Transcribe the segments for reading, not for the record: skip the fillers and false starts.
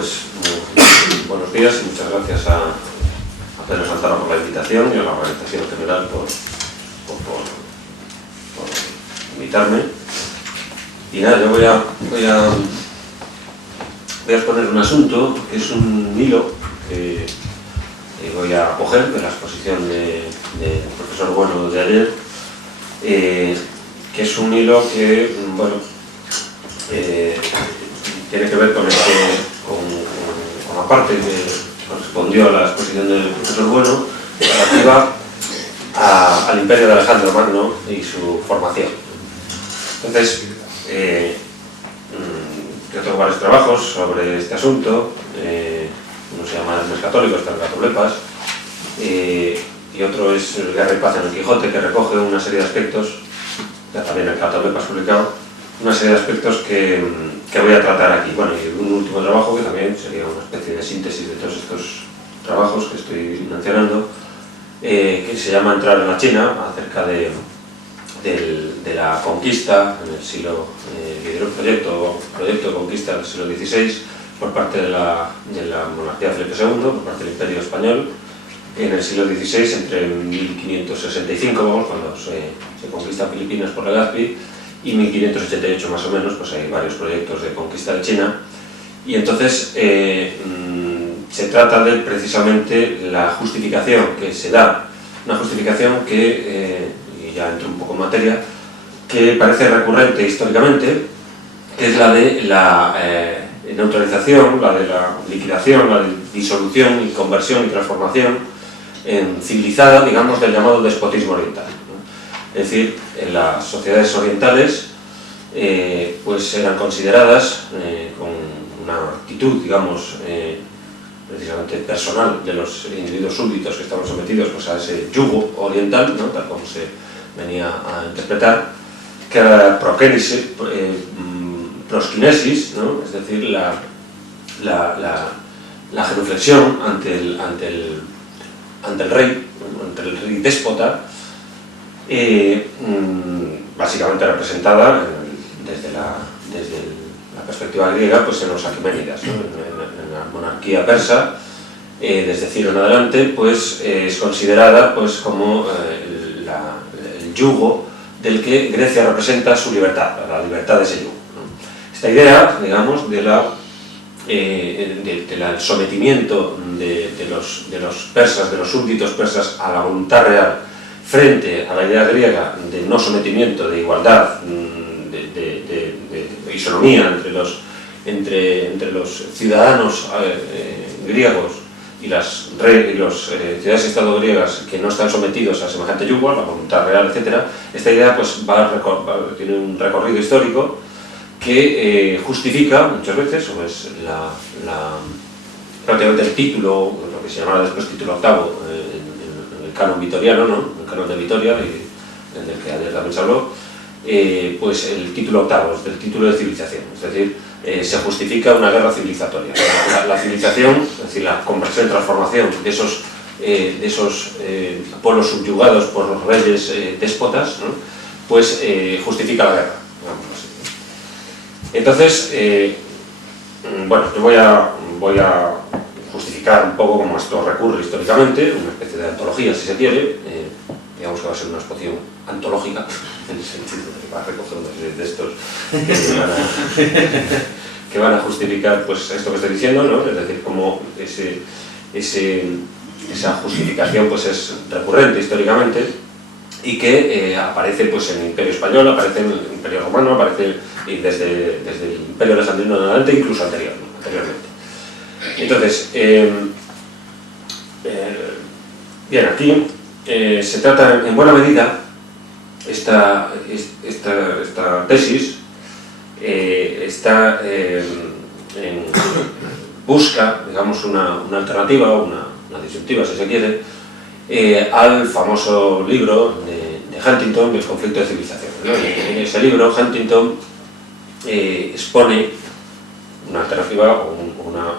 pues buenos días y muchas gracias a Pedro Santana por la invitación y a la organización general por invitarme. Y nada, yo voy a exponer un asunto, que es un hilo que voy a coger de la exposición del profesor Bueno de ayer, que es un hilo que, bueno, tiene que ver con la parte que correspondió a la exposición del profesor Bueno, relativa al imperio de Alejandro Magno y su formación. Entonces, yo tengo varios trabajos sobre este asunto. Uno se llama Hermes Católico, está en Catoblepas, y otro es Guerra y Paz en el Quijote, que recoge una serie de aspectos, ya también en Catoblepas publicado, una serie de aspectos que voy a tratar aquí. Bueno, y un último trabajo que también sería una especie de síntesis de todos estos trabajos que estoy mencionando, que se llama Entrar en la China, acerca de la conquista en el siglo, un proyecto de conquista del siglo XVI por parte de la monarquía de Felipe II, por parte del Imperio Español, en el siglo XVI, entre 1565, vamos, cuando se conquista Filipinas por Legazpi, y 1588 más o menos, pues hay varios proyectos de conquista de China, y entonces se trata de precisamente la justificación que se da, una justificación que, y ya entro un poco en materia, que parece recurrente históricamente, que es la de la neutralización, la de la liquidación, la de disolución y conversión y transformación en civilizada, digamos, del llamado despotismo oriental, ¿no? Es decir, en las sociedades orientales pues eran consideradas con una actitud, digamos, precisamente personal de los individuos súbditos que estaban sometidos pues, a ese yugo oriental, ¿no? Tal como se venía a interpretar, que era proskinesis, ¿no? Es decir, la genuflexión ante el rey, ante el rey déspota, básicamente representada desde la perspectiva griega pues en los Aqueménidas, ¿no? En la monarquía persa, desde Ciro en adelante, pues es considerada pues como el yugo del que Grecia representa su libertad, la libertad de ese yugo, ¿no? Esta idea, digamos, del sometimiento de los persas, de los súbditos persas a la voluntad real, frente a la idea griega de no sometimiento, de igualdad, de isonomía entre los ciudadanos griegos y los ciudades-estado griegas que no están sometidos a semejante yugo, a la voluntad real, etc. Esta idea pues, tiene un recorrido histórico que justifica muchas veces, o es prácticamente el título, lo que se llamaba después título octavo, en el canon vitoriano, ¿no? El canon de Vitoria, en el que ayer también se habló, pues el título octavo, el título de civilización, es decir, se justifica una guerra civilizatoria. La civilización, es decir, la conversión y transformación de esos pueblos subyugados por los reyes déspotas, ¿no? Pues justifica la guerra, digamos así. Entonces, bueno, yo voy a justificar un poco cómo esto recurre históricamente, una especie de antología, si se quiere, digamos que va a ser una exposición antológica, en el sentido de que va a recoger una serie de textos que van a justificar pues, esto que estoy diciendo, ¿no? Es decir, cómo esa justificación pues, es recurrente históricamente y que aparece pues, en el Imperio Español, aparece en el Imperio Romano, aparece desde el Imperio Alejandrino en adelante, incluso anteriormente. Entonces, bien, aquí se trata en buena medida esta tesis está busca, digamos, una alternativa o una disyuntiva, si se quiere, al famoso libro de Huntington, El conflicto de civilización, ¿no? En ese libro, Huntington expone una alternativa o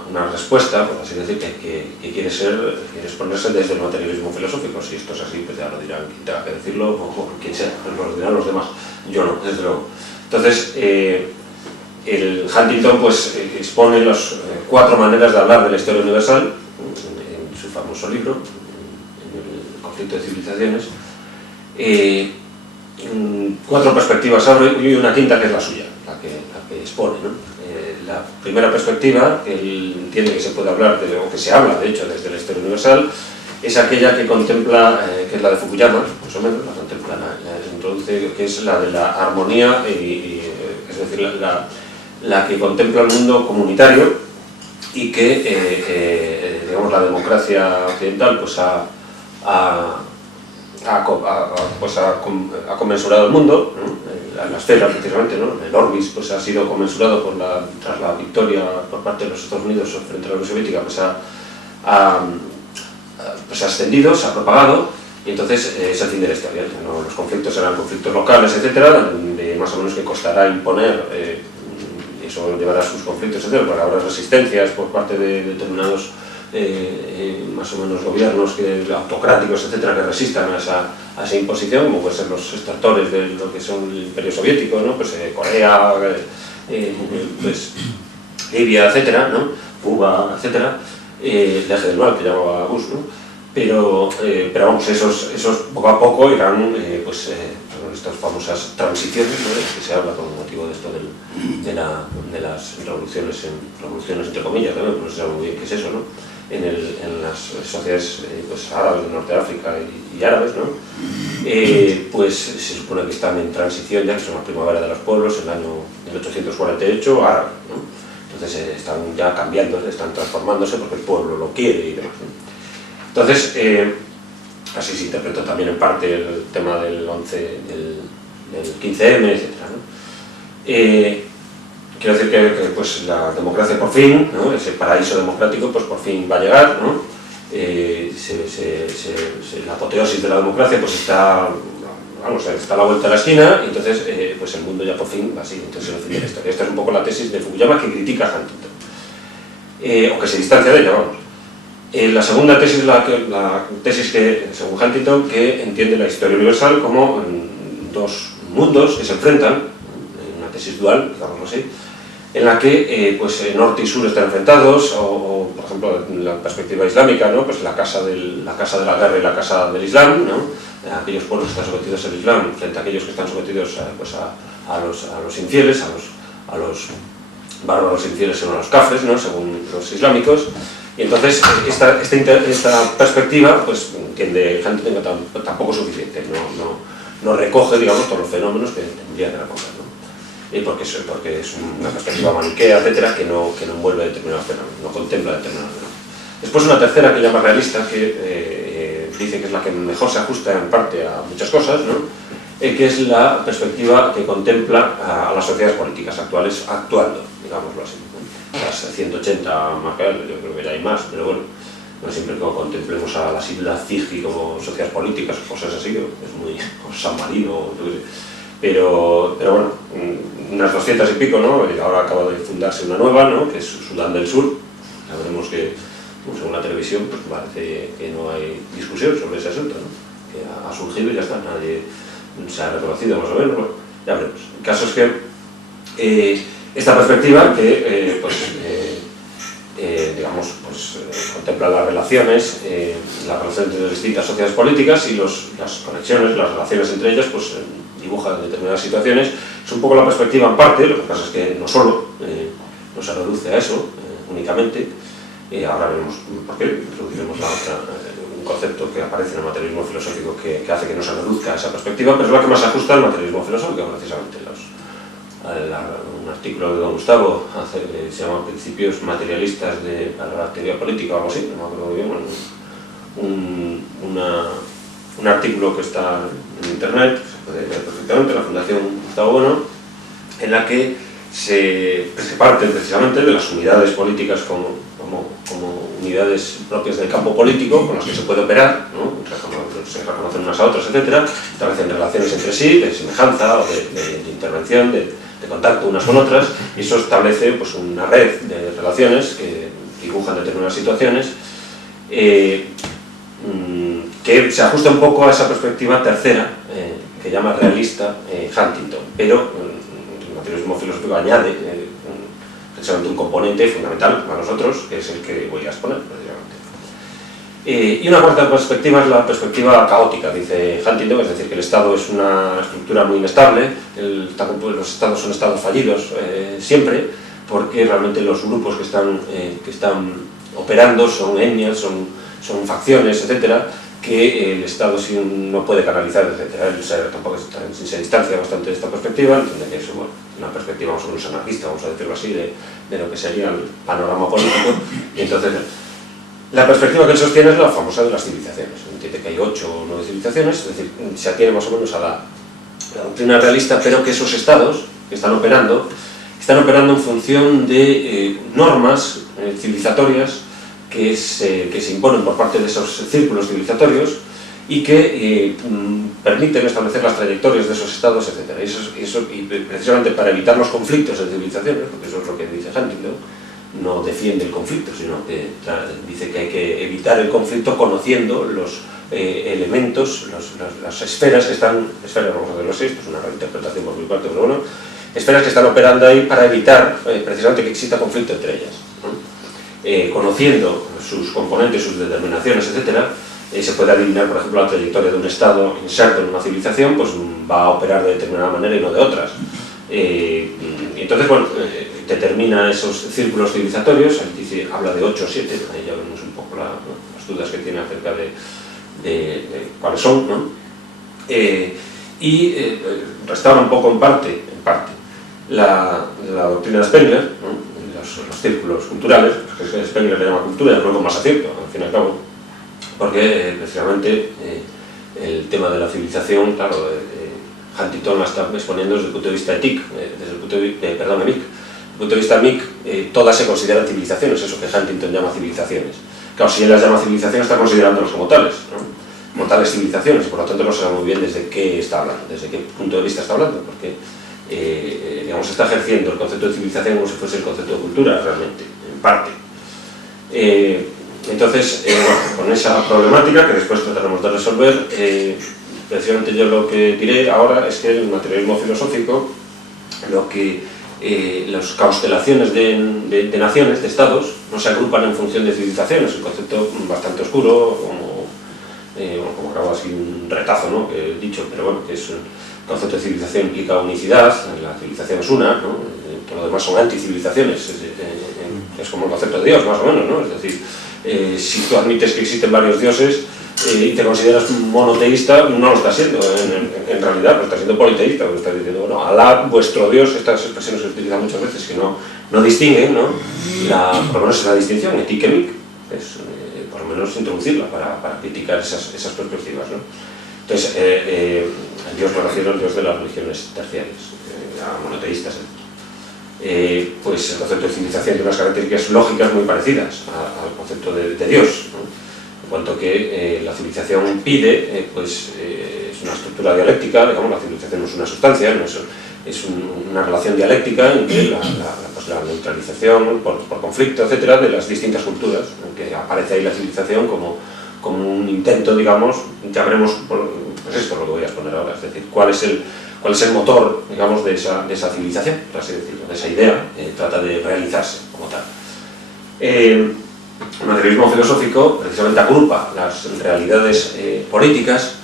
una respuesta, por así decir, que quiere exponerse desde el materialismo filosófico. Si esto es así, pues ya lo dirán quien tenga que decirlo, o quien sea, lo dirán los demás. Yo no, desde luego. Entonces, El Huntington pues, expone las 4 maneras de hablar de la historia universal en su famoso libro, en el conflicto de civilizaciones. 4 perspectivas abre y una quinta que es la suya, la que expone, ¿no? La primera perspectiva, que él entiende que se puede hablar, o que se habla de hecho desde la historia universal, es aquella que contempla, que es la de Fukuyama, más o menos, la contempla, la introduce, que es la de la armonía, es decir, la que contempla el mundo comunitario y que, digamos, la democracia occidental pues ha conmensurado el mundo, ¿no? La esfera precisamente, ¿no? El Orbis pues, ha sido conmensurado tras la victoria por parte de los Estados Unidos frente a la Unión Soviética, pues ha ascendido, se ha propagado, y entonces es el fin de la historia, ¿no? Los conflictos serán conflictos locales, etcétera, donde más o menos que costará imponer, eso llevará a sus conflictos, etcétera, porque habrá resistencias por parte de determinados más o menos gobiernos autocráticos, etcétera, que resistan a esa imposición, como pueden ser los extractores de lo que son el Imperio Soviético, ¿no? Pues, Corea, pues, Libia, etcétera, ¿no? Cuba, etcétera, el eje del mal que llamaba Bush, ¿no? Pero vamos, esos poco a poco irán, estas famosas transiciones, ¿no? De las que se habla con motivo de esto de las revoluciones entre comillas, ¿no? No se sabe muy bien qué es eso, ¿no? En las sociedades pues, árabes de Norte de África y árabes, ¿no? Pues se supone que están en transición ya, que son la primavera de los pueblos, en el año 1848 árabe, ¿no? Entonces están ya cambiando, están transformándose porque el pueblo lo quiere y demás, ¿no? Entonces, así se interpretó también en parte el tema del 15M, etcétera, ¿no? Quiero decir que pues, la democracia por fin, ¿no? Ese paraíso democrático pues, por fin va a llegar, ¿no? La apoteosis de la democracia pues, está a la vuelta de la esquina, y entonces pues, el mundo ya por fin va así, entonces es el fin de la historia. Esta es un poco la tesis de Fukuyama que critica a Huntington, o que se distancia de ella, vamos. La segunda tesis es la tesis que, según Huntington, que entiende la historia universal como 2 mundos que se enfrentan, una tesis dual, digámoslo así, en la que pues, norte y sur están enfrentados, o por ejemplo, en la perspectiva islámica, ¿no? Pues la casa de la guerra y la casa del Islam, ¿no? Aquellos pueblos que están sometidos al Islam frente a aquellos que están sometidos pues, a los infieles, a los bárbaros infieles o a los kafres, ¿no? Según los islámicos. Y entonces esta perspectiva pues, entiende Huntington tampoco suficiente, no recoge, digamos, todos los fenómenos que tendría que recoger, ¿no? Porque es una perspectiva maniquea, etcétera, que no envuelve determinados fenómenos, no contempla determinados fenómenos. Después una tercera que llama realista, que dice que es la que mejor se ajusta en parte a muchas cosas, ¿no? Que es la perspectiva que contempla a las sociedades políticas actuales actuando, digámoslo así, ¿no? Las 180 marcas, yo creo que ya hay más, pero bueno, no siempre que contemplemos a las islas Fiji como sociedades políticas o cosas así, es muy, o San Marino, pero bueno, unas 200 y pico, ¿no? Y ahora acaba de fundarse una nueva, ¿no? Que es Sudán del Sur. Ya veremos que, según la televisión, pues parece que no hay discusión sobre ese asunto, ¿no? Que ha surgido y ya está, nadie se ha reconocido más o menos, bueno, ya veremos. El caso es que esta perspectiva que digamos, contempla las relaciones entre distintas sociedades políticas y las conexiones, las relaciones entre ellas, pues dibuja determinadas situaciones. Es un poco la perspectiva en parte, lo que pasa es que no solo no se reduce a eso únicamente, ahora veremos por qué, introduciremos un concepto que aparece en el materialismo filosófico que hace que no se reduzca a esa perspectiva, pero es la que más se ajusta al materialismo filosófico, precisamente. Un artículo de Don Gustavo se llama Principios materialistas para la teoría política o algo así, no me acuerdo muy bien, un artículo que está en internet, se puede leer perfectamente, la Fundación Gustavo Bueno, en la que se parte precisamente de las unidades políticas como unidades propias del campo político con las que se puede operar, ¿no? Se reconocen unas a otras, etcétera, establecen relaciones entre sí, de semejanza o de intervención, de contacto unas con otras, y eso establece pues, una red de relaciones que dibujan determinadas situaciones que se ajusta un poco a esa perspectiva tercera que llama realista Huntington, pero el materialismo filosófico añade precisamente un componente fundamental para nosotros, que es el que voy a exponer, precisamente. Y una cuarta perspectiva es la perspectiva caótica, dice Huntington, es decir, que el Estado es una estructura muy inestable, los Estados son estados fallidos siempre, porque realmente los grupos que están operando son etnias, son facciones, etcétera, que el Estado sí no puede canalizar, etcétera. Él tampoco se distancia bastante de esta perspectiva, entiende que es una perspectiva más o menos anarquista, vamos a decirlo así, de lo que sería el panorama político, y entonces la perspectiva que él sostiene es la famosa de las civilizaciones. Entiende que hay 8 o 9 civilizaciones, es decir, se atiene más o menos a la doctrina realista, pero que esos estados que están operando en función de normas civilizatorias que se imponen por parte de esos círculos civilizatorios y que permiten establecer las trayectorias de esos estados, etc. Y precisamente para evitar los conflictos de civilizaciones, porque eso es lo que dice Huntington, no defiende el conflicto, sino que dice que hay que evitar el conflicto conociendo los elementos, las esferas que están, vamos a hacerlo así, esto es una reinterpretación por mi parte, pero bueno, esferas que están operando ahí para evitar precisamente que exista conflicto entre ellas, ¿no? Conociendo sus componentes, sus determinaciones, etcétera, se puede adivinar, por ejemplo, la trayectoria de un estado inserto en una civilización, pues va a operar de determinada manera y no de otras. Entonces, bueno, determina esos círculos civilizatorios, habla de 8 o 7, ahí ya vemos un poco las dudas que tiene acerca de cuáles son, ¿no? Restaura un poco en parte la doctrina de Spengler, ¿no? Los círculos culturales, que Spengler le llama cultura, y luego más acierto, al fin y al cabo, porque precisamente el tema de la civilización, claro, Huntington la está exponiendo desde el punto de vista ético, desde el punto de vista, desde el punto de vista MIC, todas se consideran civilizaciones, eso que Huntington llama civilizaciones. Claro, si él las llama civilizaciones, está considerándolos como tales, ¿no? Como tales civilizaciones, por lo tanto no sabe muy bien desde qué está hablando, desde qué punto de vista está hablando, porque digamos, está ejerciendo el concepto de civilización como si fuese el concepto de cultura realmente, en parte. Entonces, bueno, con esa problemática que después trataremos de resolver, precisamente yo lo que diré ahora es que el materialismo filosófico, las constelaciones de naciones, de estados, no se agrupan en función de civilizaciones, un concepto bastante oscuro, como acabo así un retazo, ¿no? Que he dicho, pero bueno, que es un concepto de civilización implica unicidad, la civilización es una, ¿no? Por lo demás son anticivilizaciones, es como el concepto de Dios, más o menos, ¿no? Es decir, si tú admites que existen varios dioses y te consideras monoteísta, no lo estás siendo, en realidad, lo estás siendo politeísta, porque estás diciendo, bueno, Alá, vuestro Dios, estas expresiones se utilizan muchas veces que no distinguen, ¿no? Por lo menos es la distinción, etikemik, es por lo menos introducirla para criticar esas perspectivas, ¿no? Entonces, el Dios me refiero al Dios de las religiones terciarias, a monoteístas. Pues el concepto de civilización tiene unas características lógicas muy parecidas al concepto de Dios, ¿no? En cuanto que la civilización pide, pues es una estructura dialéctica, digamos, la civilización no es una sustancia, no es una relación dialéctica entre la neutralización por conflicto, etcétera, de las distintas culturas, ¿no? Que aparece ahí la civilización como un intento, digamos, ya veremos, pues esto es lo que voy a exponer ahora, es decir, cuál es el motor, digamos, de esa civilización, por así decirlo, de esa idea, trata de realizarse como tal. El materialismo filosófico precisamente agrupa las realidades políticas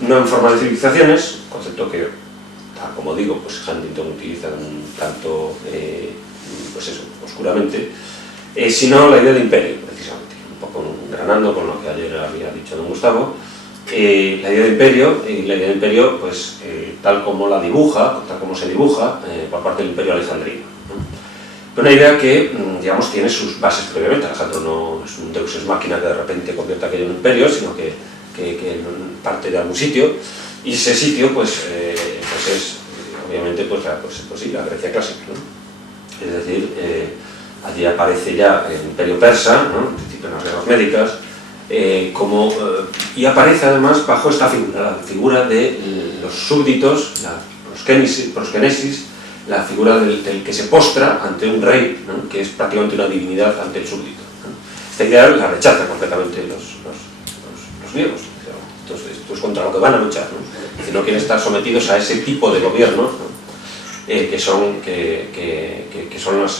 no en forma de civilizaciones, concepto que, tal como digo, pues Huntington utiliza un tanto, pues eso, oscuramente, sino la idea de imperio, precisamente, un poco granando con lo que ayer había dicho don Gustavo. La idea de imperio, pues, tal como se dibuja por parte del imperio alejandrino, ¿no? Una idea que, digamos, tiene sus bases previamente. Alejandro no es un deus ex machina que de repente convierte aquello en un imperio, sino que parte de algún sitio, y ese sitio, pues es, obviamente, pues sí, la Grecia clásica, ¿no? Es decir, allí aparece ya el imperio persa, ¿no? En principio en las guerras médicas, y aparece además bajo esta figura, la figura de los súbditos, la proskenesis, la figura del que se postra ante un rey, ¿no? Que es prácticamente una divinidad ante el súbdito, ¿no? Esta idea la rechazan completamente los griegos. Entonces, esto es contra lo que van a luchar, ¿no? Si no quieren estar sometidos a ese tipo de gobierno, ¿no? que son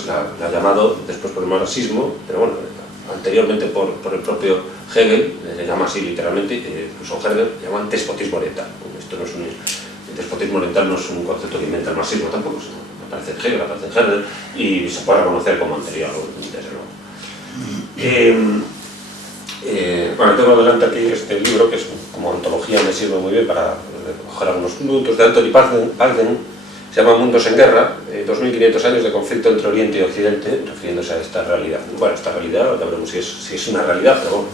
la llamado después por el marxismo, pero bueno, anteriormente por el propio Hegel, le llama así literalmente, incluso Hegel llaman despotismo oriental. Esto no es el despotismo oriental no es un concepto que inventa el marxismo tampoco, aparece en Hegel, aparece en Herder y se puede reconocer como anterior, desde luego. Bueno, tengo delante aquí este libro que es como antología, me sirve muy bien para coger algunos puntos de Anthony Parden, se llama Mundos en Guerra, 2500 años de conflicto entre Oriente y Occidente, refiriéndose a esta realidad. Bueno, esta realidad, ya veremos si es una realidad, pero bueno,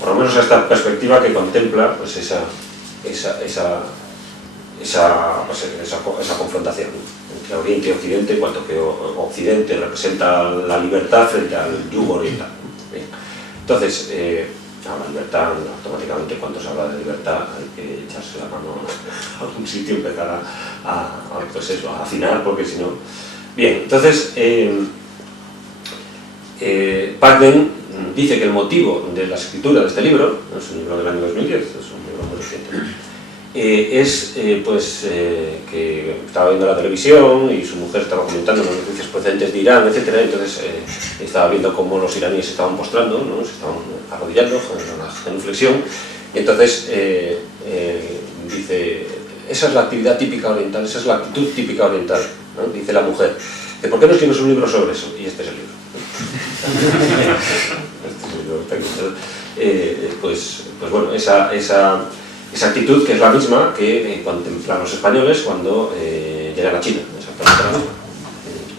por lo menos a esta perspectiva que contempla pues esa confrontación entre Oriente y Occidente, en cuanto que Occidente representa la libertad frente al yugo oriental. Entonces, la libertad, automáticamente cuando se habla de libertad hay que echarse la mano a algún sitio y empezar a afinar, porque si no... Bien, entonces, Parden dice que el motivo de la escritura de este libro, no es un libro del año 2010, es un libro muy reciente, que estaba viendo la televisión y su mujer estaba comentando las noticias procedentes de Irán, etc. Entonces estaba viendo cómo los iraníes se estaban postrando, ¿no? Se estaban arrodillando en una genuflexión, y entonces dice, esa es la actividad típica oriental, esa es la actitud típica oriental, ¿no? Dice la mujer, ¿por qué no escribes un libro sobre eso? Y este es el libro. Pues bueno, esa actitud que es la misma que contemplan los españoles cuando llegan a China, exactamente la misma.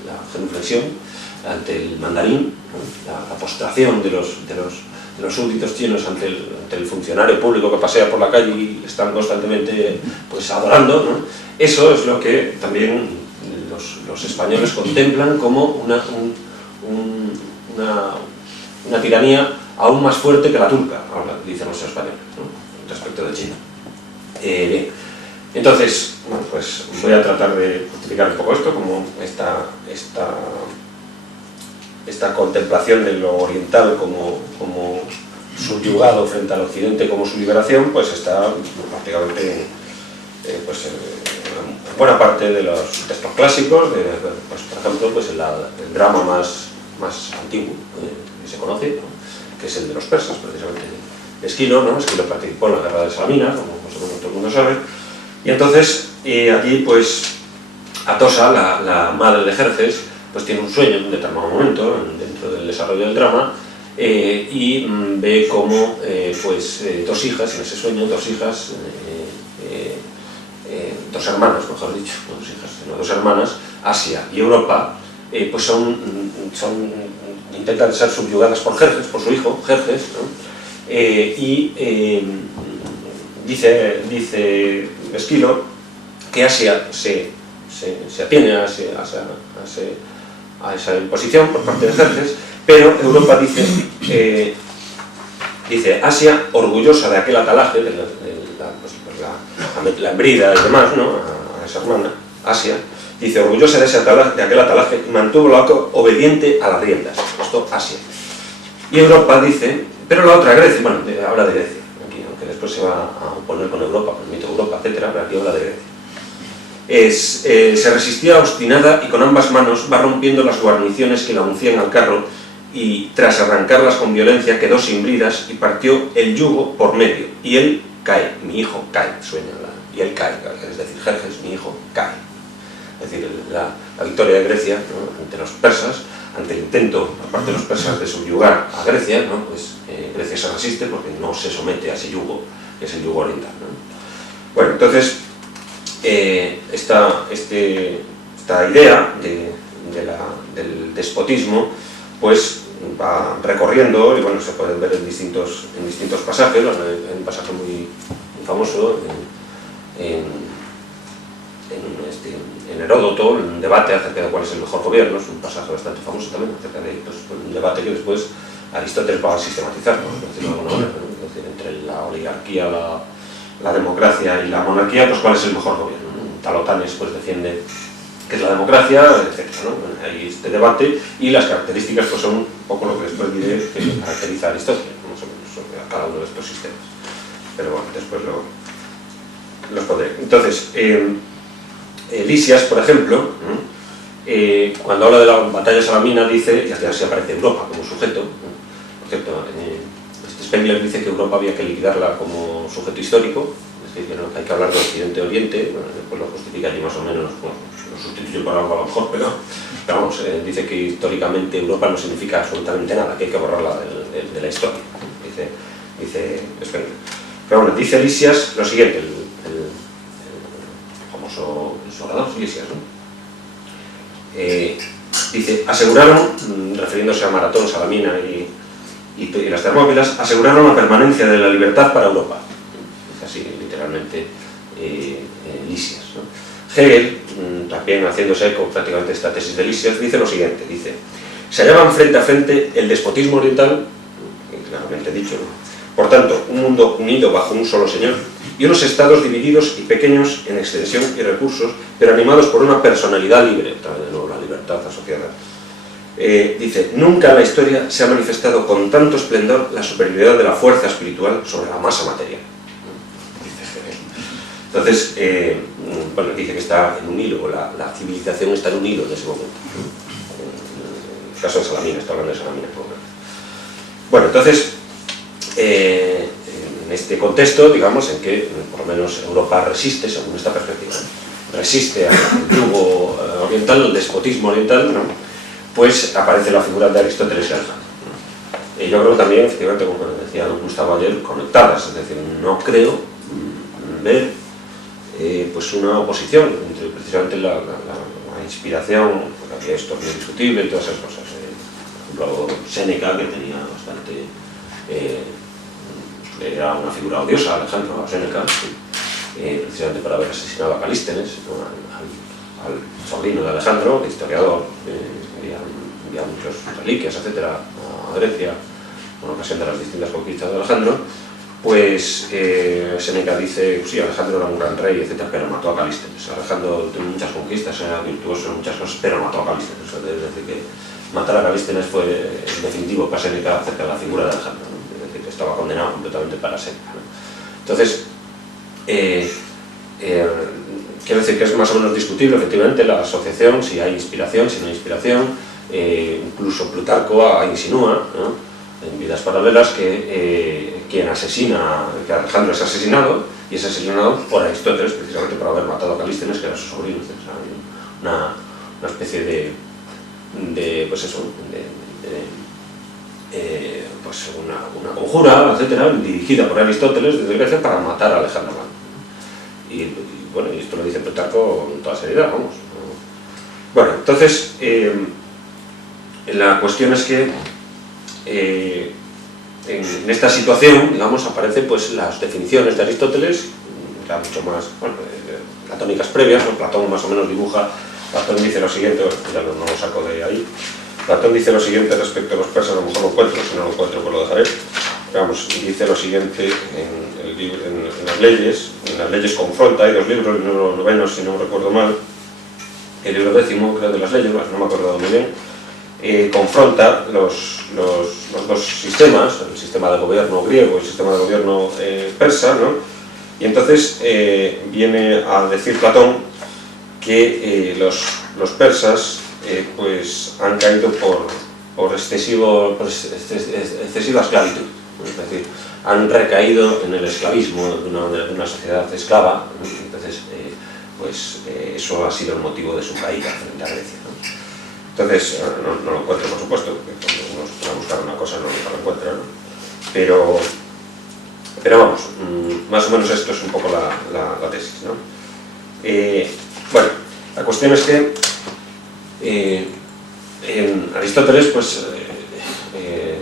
La genuflexión ante el mandarín, ¿no? La postración de los súbditos chinos ante el funcionario público que pasea por la calle y están constantemente pues, adorando, ¿no? Eso es lo que también los españoles contemplan como una tiranía aún más fuerte que la turca, ahora dicen los españoles, ¿no? Respecto de China. Bien, entonces, bueno, pues voy a tratar de justificar un poco esto, como esta contemplación de lo oriental como subyugado frente al occidente como su liberación, pues está prácticamente en buena parte de los textos clásicos, pues, por ejemplo, pues el drama más antiguo que se conoce, ¿no? Que es el de los persas, precisamente. Esquilo, ¿no? Esquilo participó en la guerra de Salamina, como todo el mundo sabe, y entonces allí pues Atosa, la madre de Jerjes, pues tiene un sueño en un determinado momento dentro del desarrollo del drama, y ve como dos hijas, en ese sueño, dos hermanas, mejor dicho, dos hermanas, Asia y Europa, pues intentan ser subyugadas por Jerjes, por su hijo, Jerjes, ¿no? Dice Esquilo que Asia se atiene a esa imposición por parte de Jerjes, pero Europa dice Asia, orgullosa de aquel atalaje, de la hembrida y demás, ¿no? A esa hermana, Asia, dice orgullosa de aquel atalaje y mantuvo la boca obediente a las riendas. Esto Asia. Y Europa dice, pero la otra Grecia, bueno, habla de Grecia, aquí, aunque después se va a oponer con Europa, con el mito de Europa, etc., pero aquí habla de Grecia. Se resistía obstinada y con ambas manos va rompiendo las guarniciones que la uncían al carro y tras arrancarlas con violencia quedó sin bridas y partió el yugo por medio. Y él cae, mi hijo cae, sueña, y él cae, es decir, Jerjes, mi hijo, cae. Es decir, la victoria de Grecia, ¿no? Ante los persas, ante el intento por parte de los persas de subyugar a Grecia, ¿no? Pues Grecia se resiste porque no se somete a ese yugo, que es el yugo oriental, ¿no? Bueno, entonces, esta idea del despotismo, pues va recorriendo, y bueno, se pueden ver en distintos pasajes. Hay un pasaje muy famoso en Heródoto, un debate acerca de cuál es el mejor gobierno, es un pasaje bastante famoso también, acerca de un debate que después Aristóteles va a sistematizar, ¿no? Es decir, entre la oligarquía, la democracia y la monarquía, pues cuál es el mejor gobierno, ¿no? Talotanes pues defiende que es la democracia, etc., ¿no? Hay este debate y las características pues son un poco lo que después diré que caracteriza a Aristóteles, más o menos, sobre cada uno de estos sistemas. Pero bueno, después los pondré. Entonces, Lisias, por ejemplo, cuando habla de la batalla de Salamina dice, y así aparece Europa como sujeto, por cierto, Spengler dice que Europa había que liquidarla como sujeto histórico, es decir, que no hay que hablar de Occidente-Oriente, bueno, después lo justifica allí más o menos, bueno, lo sustituye por algo a lo mejor, pero vamos, dice que históricamente Europa no significa absolutamente nada, que hay que borrarla de la historia, dice Spengler. Pero bueno, dice Lisias lo siguiente, el famoso orador Lisias, ¿no? Dice, aseguraron, refiriéndose a Maratón, Salamina y las Termópilas, aseguraron la permanencia de la libertad para Europa. Dice así, literalmente, Lisias, ¿no? Hegel, también haciéndose eco prácticamente de esta tesis de Lisias, dice lo siguiente, dice, se hallaban frente a frente el despotismo oriental, claramente dicho, ¿no? Por tanto, un mundo unido bajo un solo señor y unos estados divididos y pequeños en extensión y recursos, pero animados por una personalidad libre, de nuevo la libertad asociada. Dice, nunca en la historia se ha manifestado con tanto esplendor la superioridad de la fuerza espiritual sobre la masa material. Entonces, bueno, dice que está en un hilo, la civilización está en un hilo en ese momento. En el caso de Salamina, está hablando de Salamina. Bueno, entonces, en este contexto, digamos, en que por lo menos Europa resiste, según esta perspectiva, resiste al yugo oriental, al despotismo oriental, ¿no? Pues aparece la figura de Aristóteles y Alejandro. Yo creo también, efectivamente, como decía don Gustavo ayer, conectadas, es decir, no creo ver pues una oposición entre precisamente la inspiración, porque había esto bien discutible y todas esas cosas. Por ejemplo, Séneca, que tenía bastante... era una figura odiosa, Alejandro, a Séneca, precisamente por haber asesinado a Calístenes, ¿no? al sobrino de Alejandro, el historiador, envía muchas reliquias, etcétera, a Grecia, con ocasión de las distintas conquistas de Alejandro. Pues Séneca dice, sí, Alejandro era un gran rey, etcétera, pero mató a Calístenes. Alejandro tuvo muchas conquistas, era virtuoso en muchas cosas, pero mató a Calístenes. Es decir, que matar a Calístenes fue definitivo para Séneca acerca de la figura de Alejandro, ¿no? Es decir, que estaba condenado completamente para Séneca, ¿no? Entonces, quiero decir que es más o menos discutible, efectivamente, la asociación, si hay inspiración, si no hay inspiración. Incluso Plutarco insinúa, ¿no?, en Vidas Paralelas, que quien asesina, que Alejandro es asesinado, y es asesinado por Aristóteles, precisamente por haber matado a Calístenes, que era su sobrino. O sea, una especie de pues eso, pues una conjura, etcétera, dirigida por Aristóteles desde Grecia para matar a Alejandro Magno. Y bueno, y esto lo dice Plutarco con toda seriedad, vamos. Bueno, entonces, la cuestión es que en esta situación, digamos, aparecen pues las definiciones de Aristóteles, ya mucho más, bueno, platónicas previas, ¿no? Platón más o menos dibuja, Platón dice lo siguiente, bueno, ya no lo saco de ahí, Platón dice lo siguiente respecto a los persas, a lo mejor lo encuentro, si no lo encuentro pues lo dejaré. Vamos, dice lo siguiente en las leyes confronta, hay dos libros, el libro noveno, si no recuerdo mal, el libro décimo, creo, de las leyes, no me he acordado muy bien, confronta los dos sistemas, el sistema de gobierno griego y el sistema de gobierno persa, ¿no? Y entonces viene a decir Platón que los persas pues han caído por excesiva esclavitud, es decir, han recaído en el esclavismo de una sociedad esclava, ¿no? Entonces pues eso ha sido el motivo de su caída frente a Grecia, ¿no? Entonces, no lo encuentro, por supuesto, porque cuando uno se va a buscar una cosa no lo encuentra, ¿no? Pero vamos, más o menos esto es un poco la tesis, ¿no? Bueno, la cuestión es que en Aristóteles pues,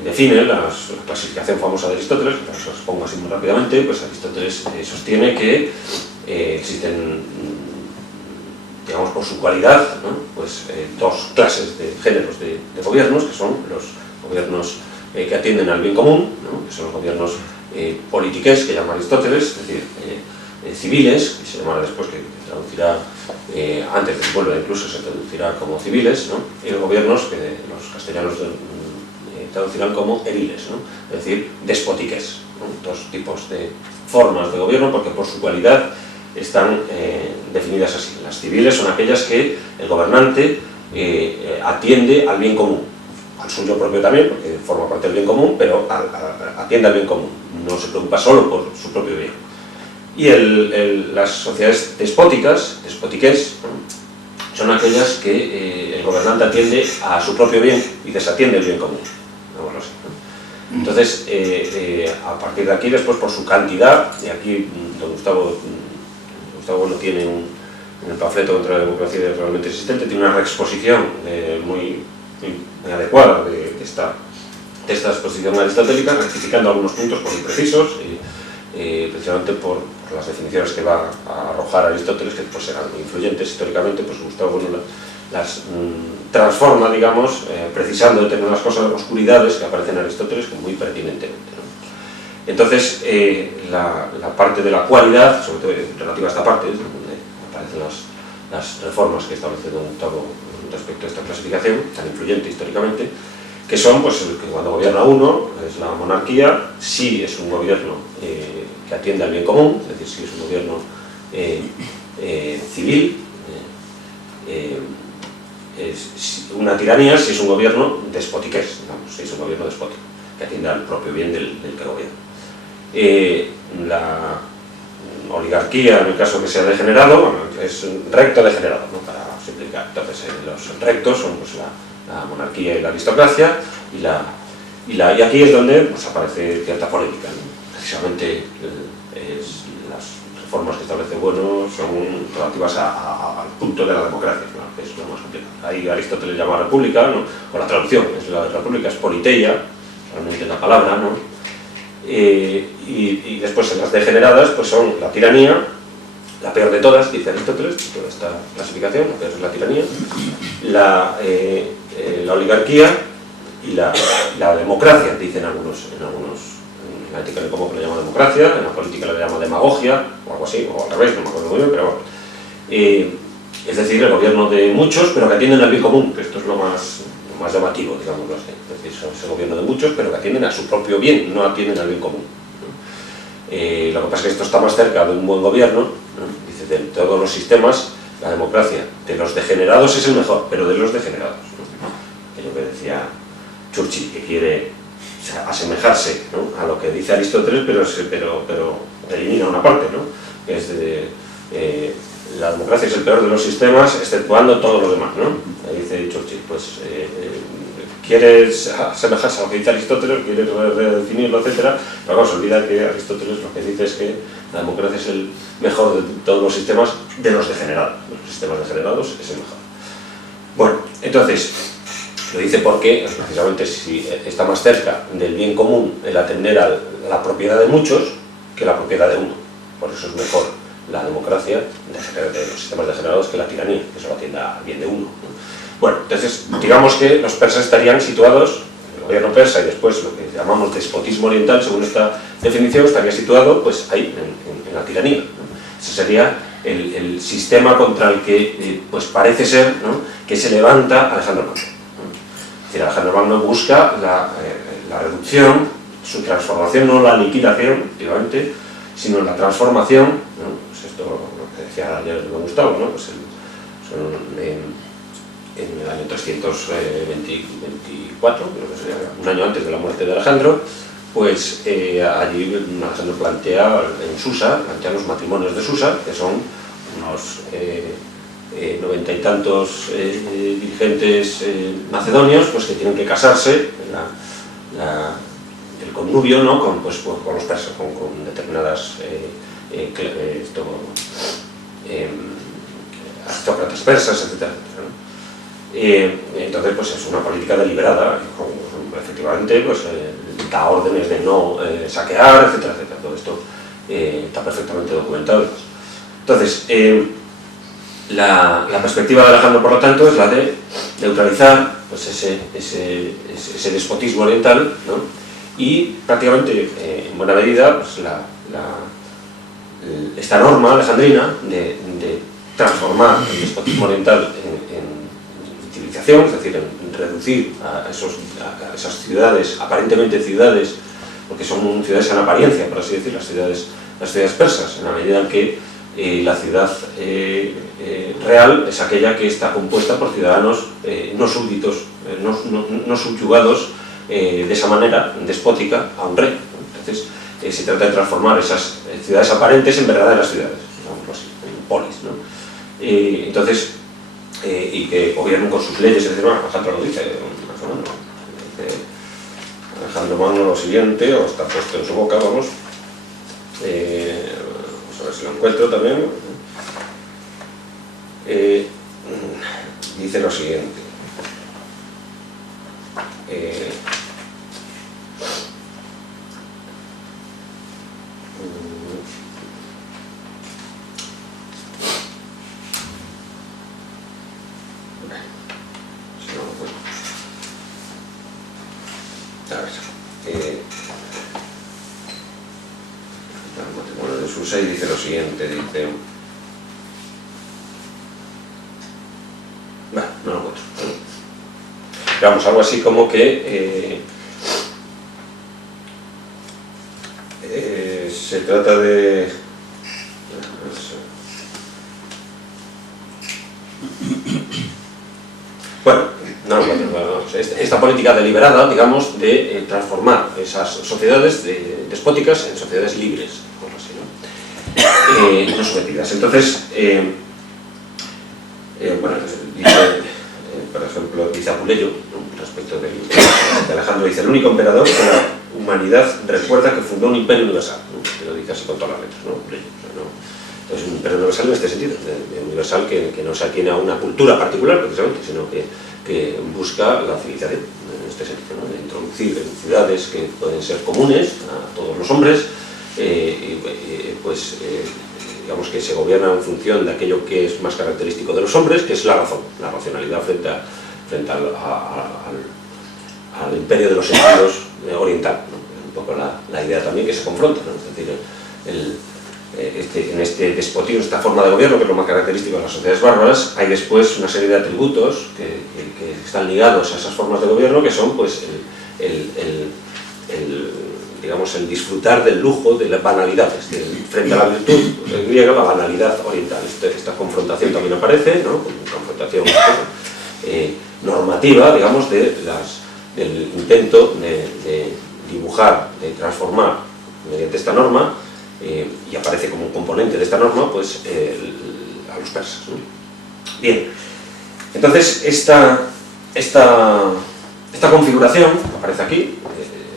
define la clasificación famosa de Aristóteles, os los pongo así muy rápidamente. Pues Aristóteles sostiene que existen, digamos, por su cualidad, ¿no?, pues dos clases de géneros de gobiernos, que son los gobiernos que atienden al bien común, ¿no?, que son los gobiernos politiques, que llama Aristóteles, es decir, civiles, que se llamará después, que traducirá, antes del pueblo incluso se traducirá como civiles, ¿no?, y los gobiernos que los castellanos traducirán como ediles, ¿no?, es decir, despotiques, ¿no?, dos tipos de formas de gobierno, porque por su cualidad están definidas así. Las civiles son aquellas que el gobernante atiende al bien común, al suyo propio también, porque forma parte del bien común, pero atiende al bien común, no se preocupa solo por su propio bien. Y las sociedades despóticas, despotiques, son aquellas que el gobernante atiende a su propio bien y desatiende el bien común. Entonces, a partir de aquí, después por su cantidad, y aquí don Gustavo Bueno tiene en el panfleto contra la democracia realmente existente, tiene una reexposición muy adecuada de esta exposición aristotélica, rectificando algunos puntos por imprecisos, precisamente por las definiciones que va a arrojar Aristóteles, que pues eran muy influyentes históricamente. Pues Gustavo Bueno las transforma, digamos, precisando determinadas cosas, oscuridades que aparecen en Aristóteles muy pertinentemente, ¿no? Entonces, la parte de la cualidad, sobre todo relativa a esta parte, donde aparecen las reformas que establece don Gustavo respecto a esta clasificación, tan influyente históricamente, que son, pues, que cuando gobierna uno, es la monarquía, sí es un gobierno que atiende al bien común, es decir, sí es un gobierno civil, es una tiranía si es un gobierno despotiqués, digamos, si es un gobierno despótico, que atiende al propio bien del que gobierna. La oligarquía, en el caso que sea degenerado, es recto degenerado, ¿no? Para simplificar. Entonces, los rectos son, pues, la monarquía y la aristocracia, y aquí es donde, pues, aparece cierta polémica, ¿no? Precisamente las reformas que establece Bueno son relativas al punto de la democracia, ¿no? Que es lo más complicado. Ahí Aristóteles llama república, ¿no? O la traducción, la república es politeia, realmente la palabra, ¿no? Y después en las degeneradas, pues son la tiranía, la peor de todas, dice Aristóteles, toda esta clasificación, la peor es la tiranía, la oligarquía y la democracia, dicen algunos, en la ética de cómo lo llama democracia, en la política le llama demagogia, o algo así, o al revés, no me acuerdo muy bien, pero bueno. Es decir, el gobierno de muchos, pero que atienden al bien común, que esto es lo más llamativo, digámoslo así. Es decir, es el gobierno de muchos, pero que atienden a su propio bien, no atienden al bien común, ¿no? Lo que pasa es que esto está más cerca de un buen gobierno, ¿no? Dice, de todos los sistemas, la democracia de los degenerados es el mejor, pero de los degenerados, ¿no? Aquello que decía Churchill, que quiere asemejarse, ¿no? A lo que dice Aristóteles, pero elimina una parte, ¿no? Que es la democracia es el peor de los sistemas, exceptuando todo lo demás, ¿no? Ahí dice Churchill, pues quieres asemejarse a lo que dice Aristóteles, quieres redefinirlo, etc. Pero vamos, olvida que Aristóteles lo que dice es que la democracia es el mejor de todos los sistemas de los degenerados. Los sistemas degenerados es el mejor. Bueno, entonces, lo dice porque, precisamente, si está más cerca del bien común el atender a la propiedad de muchos que la propiedad de uno. Por eso es mejor la democracia de los sistemas degenerados que la tiranía, que solo atienda al bien de uno, ¿no? Bueno, entonces, digamos que los persas estarían situados, el gobierno persa y después lo que llamamos despotismo oriental, según esta definición, estaría situado, pues, ahí, en la tiranía, ¿no? Ese sería el sistema contra el que, pues, parece ser, ¿no?, que se levanta Alejandro Magno, ¿no? Es decir, Alejandro Magno busca la reducción, su transformación, no la liquidación, efectivamente, sino la transformación, ¿no? Pues esto lo que decía ayer don Gustavo, ¿no? Pues en el año 324, creo que sería un año antes de la muerte de Alejandro, pues allí Alejandro plantea los matrimonios de Susa, que son unos 90 y tantos dirigentes macedonios, pues, que tienen que casarse, el connubio, ¿no?, con los persas, con determinadas aristócratas persas, etc. Entonces, pues, es una política deliberada, efectivamente, pues, da órdenes de no saquear, etcétera, etcétera. Todo esto está perfectamente documentado. Entonces, la perspectiva de Alejandro, por lo tanto, es la de neutralizar, pues, ese despotismo oriental, ¿no? Y prácticamente, en buena medida, pues, esta norma alejandrina de transformar el despotismo oriental en civilización, es decir, en reducir a esas ciudades, aparentemente ciudades, porque son ciudades en apariencia, por así decir, las ciudades persas, en la medida en que la ciudad real es aquella que está compuesta por ciudadanos no súbditos, no subyugados de esa manera despótica a un rey, ¿no? Entonces se trata de transformar esas ciudades aparentes en verdaderas ciudades, digámoslo así, en polis, ¿no? Entonces, y que gobiernen con sus leyes, es decir, bueno, Alejandro lo dice, más o menos, Alejandro Magno lo siguiente, o está puesto en su boca, vamos, vamos a ver si lo encuentro también, dice lo siguiente, bueno, en su 6 dice lo siguiente, dice, bueno, no lo encuentro, vamos, algo así como que se trata de, bueno, no, esta política deliberada, digamos, de transformar esas sociedades despóticas en sociedades libres, así, ¿no? No sometidas. Entonces, bueno, dice, por ejemplo, dice Apuleyo, ¿no? Respecto de Alejandro, dice: el único emperador que la humanidad recuerda que fundó un imperio universal, ¿no? Que lo dice así con todas las letras, ¿no? Apuleyo, o sea, no. Entonces, un imperio universal en este sentido, de universal que no se atiene a una cultura particular, precisamente, sino que busca la civilización, en este sentido, ¿no? De introducir en ciudades que pueden ser comunes a todos los hombres, digamos que se gobierna en función de aquello que es más característico de los hombres, que es la razón, la racionalidad frente al imperio de los sentidos oriental, ¿no? Un poco la idea también que se confronta, ¿no? Es decir, en este despotismo, esta forma de gobierno, que es lo más característico de las sociedades bárbaras, hay después una serie de atributos que están ligados a esas formas de gobierno, que son pues digamos, el disfrutar del lujo, de las banalidades, frente a la virtud griega, la banalidad oriental. Esta confrontación también aparece, ¿no? Confrontación normativa, digamos, del intento de dibujar, de transformar mediante esta norma, y aparece como un componente de esta norma, pues, a los persas, ¿no? Bien, entonces esta configuración aparece aquí,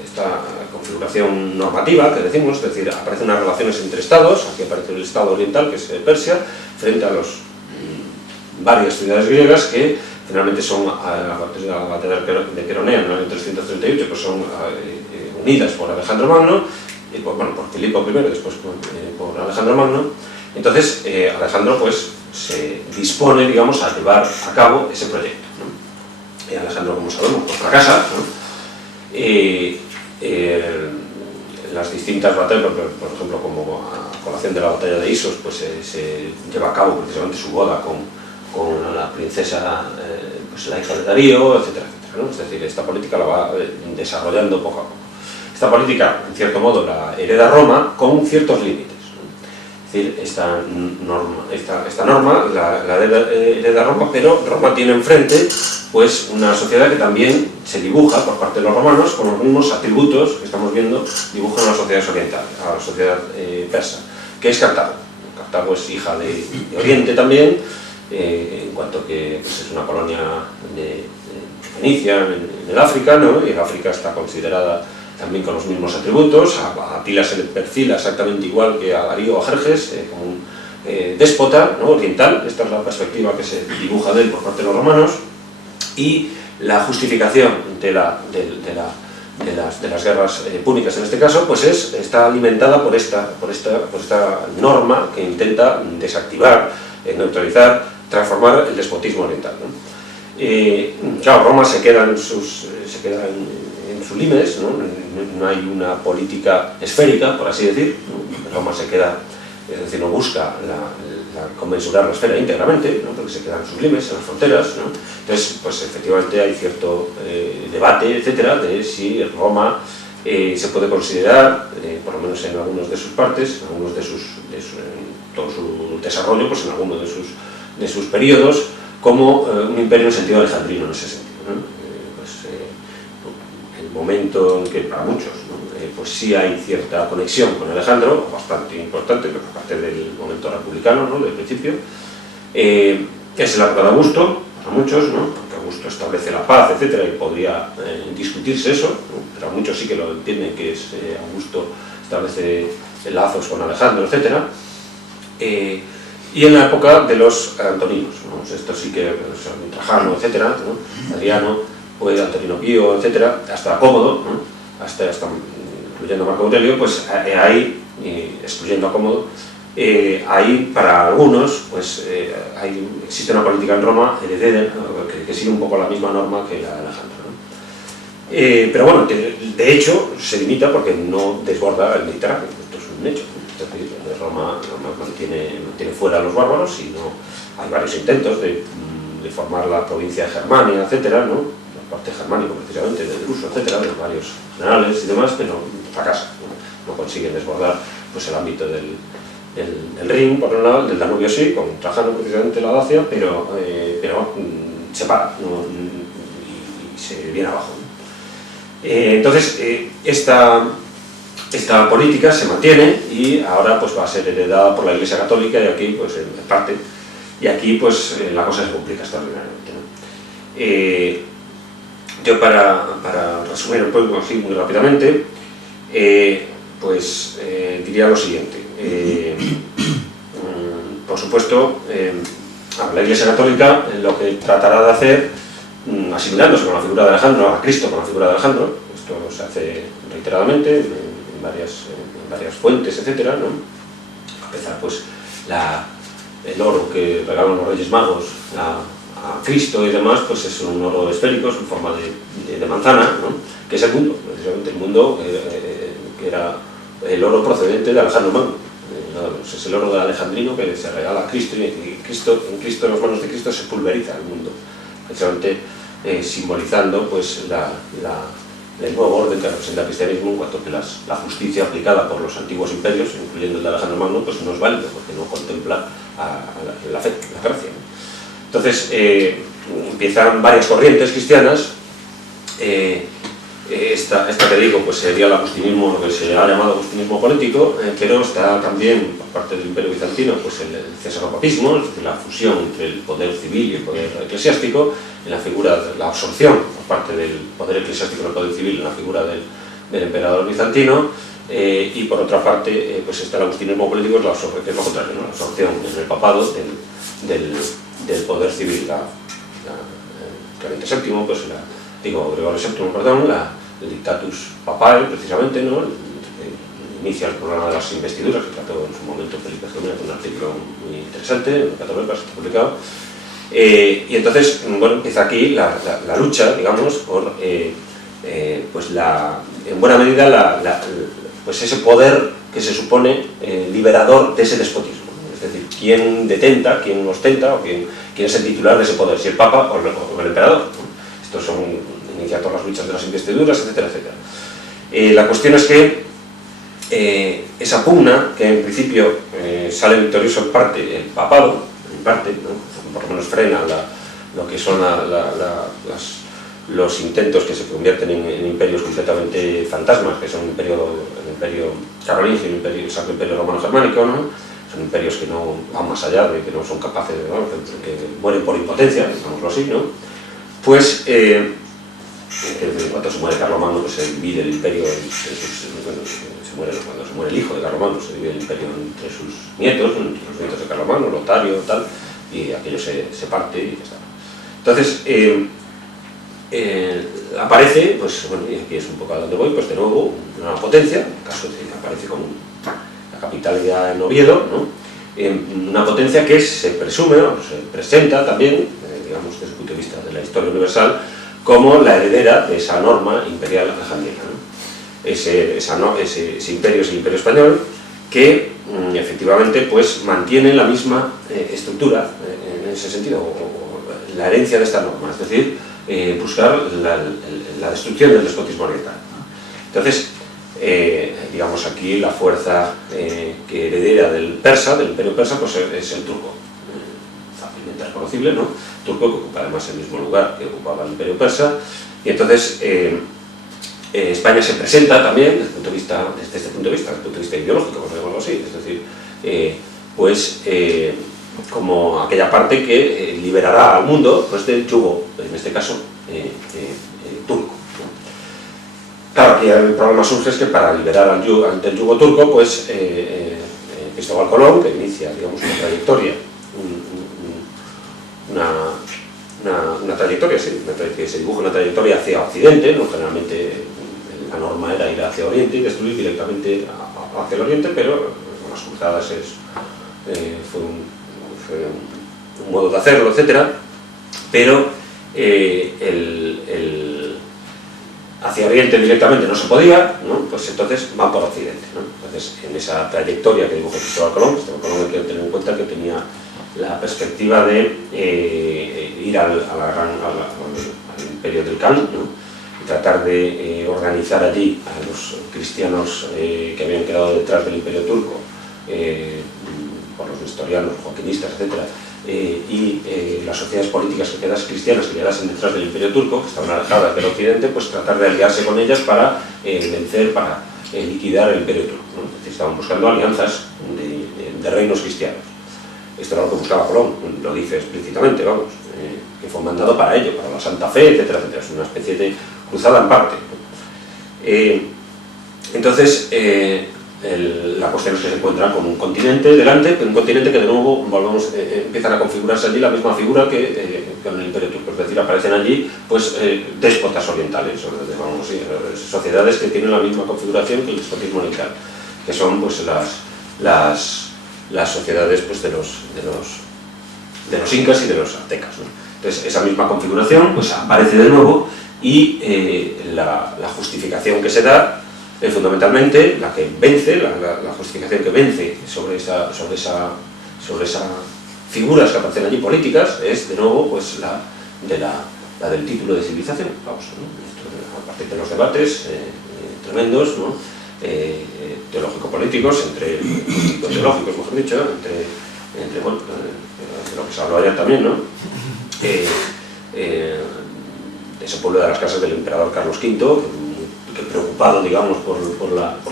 esta configuración normativa que decimos, es decir, aparecen unas relaciones entre estados. Aquí aparece el estado oriental, que es Persia, frente a varias ciudades griegas que finalmente son, a partir de la batalla de Queronea en el año 338, pues son unidas por Alejandro Magno, por Filipo I, después por Alejandro Magno. Entonces Alejandro pues se dispone, digamos, a llevar a cabo ese proyecto, ¿no? Alejandro, como sabemos, pues fracasa, ¿no? Las distintas batallas, por ejemplo, como a colación de la batalla de Isos, pues se lleva a cabo precisamente su boda con la princesa, pues la hija de Darío, etcétera, etcétera, ¿no? Es decir, esta política la va desarrollando poco a poco. Esta política, en cierto modo, la hereda Roma con ciertos límites, ¿no? Es decir, esta norma la hereda Roma, pero Roma tiene enfrente pues una sociedad que también se dibuja por parte de los romanos con los mismos atributos que estamos viendo dibujan a las sociedades orientales, a la sociedad persa, que es Cartago. Cartago es hija de Oriente también, en cuanto que pues, es una colonia de Fenicia en el África, ¿no? Y el África está considerada también con los mismos atributos. A Atila se le perfila exactamente igual que a Darío o a Jerjes, como un déspota, ¿no? Oriental. Esta es la perspectiva que se dibuja de él por parte de los romanos. Y la justificación de las guerras púnicas en este caso, pues está alimentada por esta norma que intenta desactivar, neutralizar, transformar el despotismo oriental, ¿no? Claro, Roma se queda en sus limes, ¿no? No hay una política esférica, por así decir, ¿no? Roma se queda, es decir, no busca conmensurar la esfera íntegramente, ¿no? Porque se quedan en sus limes, en las fronteras, ¿no? Entonces, pues efectivamente hay cierto debate, etcétera, de si Roma se puede considerar, por lo menos en algunos de sus partes, en algunos en todo su desarrollo, pues en algunos de sus periodos, como un imperio en sentido alejandrino, en ese sentido, ¿no? El momento en que para muchos, ¿no? Pues sí hay cierta conexión con Alejandro, bastante importante, pero aparte del momento republicano, ¿no? Del principio, es la época de Augusto, para muchos, ¿no? Porque Augusto establece la paz, etcétera, y podría discutirse eso, ¿no? Pero muchos sí que lo entienden, que es Augusto establece lazos con Alejandro, etcétera. Y en la época de los antoninos, ¿no? Esto sí que, Trajano, etcétera, ¿no? Adriano, pues Antonino Pío, etcétera, hasta Cómodo, ¿no? hasta incluyendo a Marco Aurelio, pues ahí, excluyendo a Cómodo, ahí para algunos pues existe una política en Roma heredera, que sigue un poco la misma norma que la de Alejandro, ¿no? Pero bueno, de hecho se limita porque no desborda el Mediterráneo, esto es un hecho, ¿no? Es decir, Roma mantiene fuera a los bárbaros y no hay varios intentos de formar la provincia de Germania, etcétera, ¿no? La parte germánica precisamente, del Druso, etcétera, de varios generales y demás, pero fracasa, no consiguen desbordar pues el ámbito del Rin, por un lado, del Danubio sí, con Trajano precisamente la Dacia, pero se para, ¿no? y se viene abajo, ¿no? Entonces, esta política se mantiene y ahora pues va a ser heredada por la Iglesia Católica, y aquí pues en parte, y aquí pues la cosa se complica extraordinariamente, ¿no? Yo para resumir un poco así muy rápidamente, diría lo siguiente. Por supuesto, la Iglesia Católica lo que tratará de hacer, asimilándose con la figura de Alejandro, a Cristo con la figura de Alejandro, esto se hace reiteradamente en varias fuentes, etcétera, ¿no? A empezar pues el oro que regalan los Reyes Magos a Cristo y demás, pues es un oro esférico, es en forma de manzana, ¿no? Que es el mundo, precisamente el mundo, que era el oro procedente de Alejandro Magno, nada menos. Es el oro de alejandrino que se regala a Cristo, y en las manos de Cristo se pulveriza el mundo, precisamente simbolizando pues el nuevo orden que representa el cristianismo, en cuanto que la justicia aplicada por los antiguos imperios, incluyendo el de Alejandro Magno, pues no es válida, porque no contempla la fe, la gracia, ¿no? Entonces, empiezan varias corrientes cristianas. Esta que digo, pues sería el agustinismo, lo que se ha llamado agustinismo político, pero está también, por parte del Imperio Bizantino, pues el cesaropapismo, es decir, la fusión entre el poder civil y el poder eclesiástico, en la figura de la absorción por parte del poder eclesiástico y el poder civil en la figura del emperador bizantino, y por otra parte, pues está el agustinismo político, que es lo contrario, ¿no? La absorción en el papado del poder civil. Clemente VII, pues Gregorio VII, perdón, el dictatus papae, precisamente, ¿no? Inicia el programa de las investiduras, que trató en su momento Felipe Gemena, con un artículo muy interesante, en el Catológicas, está publicado. Y entonces, bueno, empieza aquí la lucha, digamos, por, pues en buena medida, pues ese poder que se supone liberador de ese despotismo. Es decir, quién detenta, quién ostenta, o quién es el titular de ese poder, si el Papa o el emperador, ¿no? Estos inician todas las luchas de las investiduras, etcétera, etcétera. La cuestión es que esa pugna, que en principio sale victorioso en parte el papado, ¿no? Por lo menos frena lo que son los intentos que se convierten en imperios completamente fantasmas, que son el imperio carolingio y el Sacro Imperio Romano Germánico, ¿no? Son imperios que no van más allá, que no son capaces de, ¿no? que mueren por impotencia, digámoslo así, ¿no? Pues, en cuanto se muere Carlomagno, pues se divide el imperio cuando se muere el hijo de Carlomagno, se divide el imperio entre sus nietos, entre los nietos de Carlomagno, Lotario, tal, y aquello se parte y ya está. Entonces, aparece, pues bueno, y aquí es un poco a donde voy, pues de nuevo una potencia, en el caso de que aparece con la capital ya en Oviedo, ¿no? Una potencia que se presume, o se presenta también, digamos desde el punto de vista de la historia universal, como la heredera de esa norma imperial alejandrina, ¿no? Ese imperio es el Imperio Español, que efectivamente pues mantiene la misma estructura en ese sentido, o la herencia de esta norma, es decir, buscar la destrucción del despotismo oriental. Entonces, digamos aquí la fuerza que heredera del persa, del imperio persa, pues es el turco, fácilmente reconocible, ¿no? Turco, que ocupa además el mismo lugar que ocupaba el imperio persa, y entonces España se presenta también desde este punto de vista ideológico, por decirlo así, es decir, como aquella parte que liberará al mundo pues, del yugo, en este caso, turco. Claro, aquí el problema surge es que para liberar del yugo turco, pues Cristóbal Colón, que inicia, digamos, una trayectoria, que se dibuja una trayectoria hacia Occidente, ¿no? Generalmente la norma era ir hacia Oriente y destruir directamente hacia el Oriente, pero con las cruzadas fue un modo de hacerlo, etc. Pero hacia Oriente directamente no se podía, ¿no? Pues entonces van por Occidente, ¿no? Entonces, en esa trayectoria que dibujó Cristóbal Colón hay que tener en cuenta que tenía la perspectiva de ir al imperio del Kan, ¿no? Y tratar de organizar allí a los cristianos que habían quedado detrás del imperio turco, por los nestorianos, joaquinistas, etc., y las sociedades políticas cristianas que quedasen detrás del imperio turco, que estaban alejadas del occidente, pues tratar de aliarse con ellas para vencer, para liquidar el imperio turco, ¿no? Es decir, estaban buscando alianzas de reinos cristianos. Esto era lo que buscaba Colón, lo dice explícitamente, vamos, que fue mandado para ello, para la Santa Fe, etcétera, etcétera. Es una especie de cruzada en parte. Entonces, la cuestión es que se encuentra con un continente delante, un continente que de nuevo empiezan a configurarse allí la misma figura que con el imperio turco, es decir, aparecen allí pues, déspotas orientales, vamos, sociedades que tienen la misma configuración que el despotismo oriental, que son pues, las sociedades pues, de los incas y de los aztecas, ¿no? Entonces, esa misma configuración pues, aparece de nuevo y la justificación que se da fundamentalmente la que vence, la justificación que vence sobre esas figuras que aparecen allí políticas es de nuevo pues, la del título de civilización, vamos, ¿no? A partir de los debates tremendos, ¿no? Teológico-políticos, teológicos, mejor dicho, entre bueno, de lo que se habló ayer también, ¿no? Ese pueblo de las casas del emperador Carlos V, que preocupado, digamos, por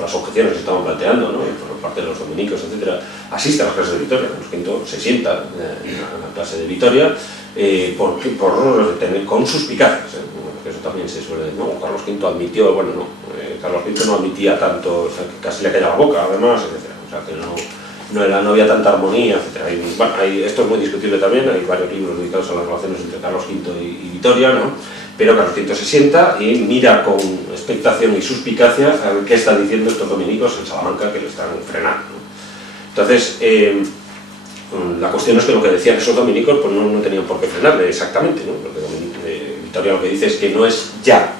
las objeciones que estaban planteando, ¿no? Por parte de los dominicos, etc., asiste a las clases de Vitoria. Carlos V se sienta en la clase de Vitoria con suspicacias, eso también se suele decir, ¿no? Carlos V admitió, bueno, no, Carlos V no admitía tanto, o sea, que casi le caía la boca, además, etc., o sea, que no había tanta armonía, etc. Esto es muy discutible también, hay varios libros dedicados a las relaciones entre Carlos V y Vitoria, ¿no? Pero Carlos V se sienta y mira con expectación y suspicacia a ver qué están diciendo estos dominicos en Salamanca que lo están frenando, ¿no? Entonces, la cuestión es que lo que decían esos dominicos pues no tenían por qué frenarle exactamente, ¿no? Lo que Vitoria lo que dice es que no es ya,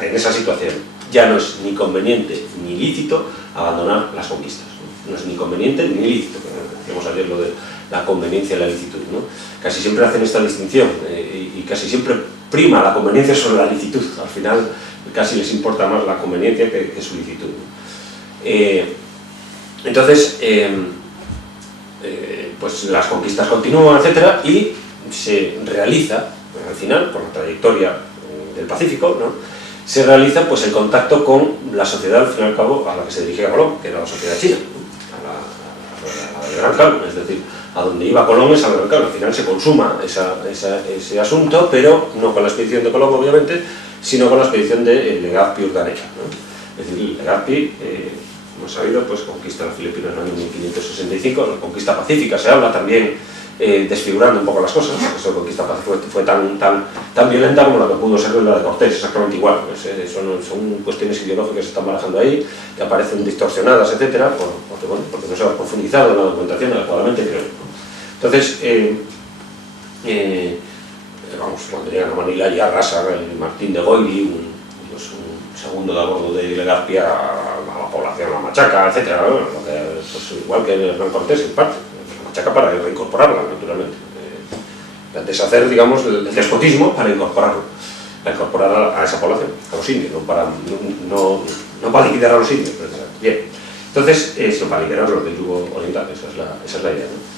en esa situación, ya no es ni conveniente ni lícito abandonar las conquistas, ¿no? No es ni conveniente ni lícito, decíamos ayer lo de la conveniencia y la licitud, ¿no? Casi siempre hacen esta distinción y casi siempre prima la conveniencia sobre la licitud, al final casi les importa más la conveniencia que su licitud, ¿no? Entonces, pues las conquistas continúan, etcétera, y se realiza, al final, por la trayectoria del Pacífico, ¿no? Se realiza pues, el contacto con la sociedad, al fin y al cabo, a la que se dirigía Colón, que era la sociedad china, ¿no? A la del Gran Khan, es decir, a donde iba Colón es al Gran Khan. Al final se consuma ese asunto, pero no con la expedición de Colón, obviamente, sino con la expedición de Legazpi Urdaneta, ¿no? Es decir, Legazpi, hemos sabido, pues conquista las Filipinas en el año 1565, la conquista pacífica se habla también, desfigurando un poco las cosas. Esa conquista pacífica fue tan violenta como la que pudo ser la de Cortés, exactamente igual. Pues, son cuestiones ideológicas que se están barajando ahí, que aparecen distorsionadas, etcétera, porque no se ha profundizado en la documentación adecuadamente, creo. Entonces, cuando llegan a Manila ya arrasa el Martín de Goyri, un segundo de a bordo de Legazpi a la población, la machaca, etcétera, ¿no? Pues, igual que Hernán Cortés, en parte, la machaca para reincorporarla, naturalmente. Deshacer, digamos, el despotismo para incorporarlo. para incorporar a esa población, a los indios, no para liquidar a los indios, precisamente. Bien, entonces, sino para liberar los del yugo oriental, esa es la idea, ¿no?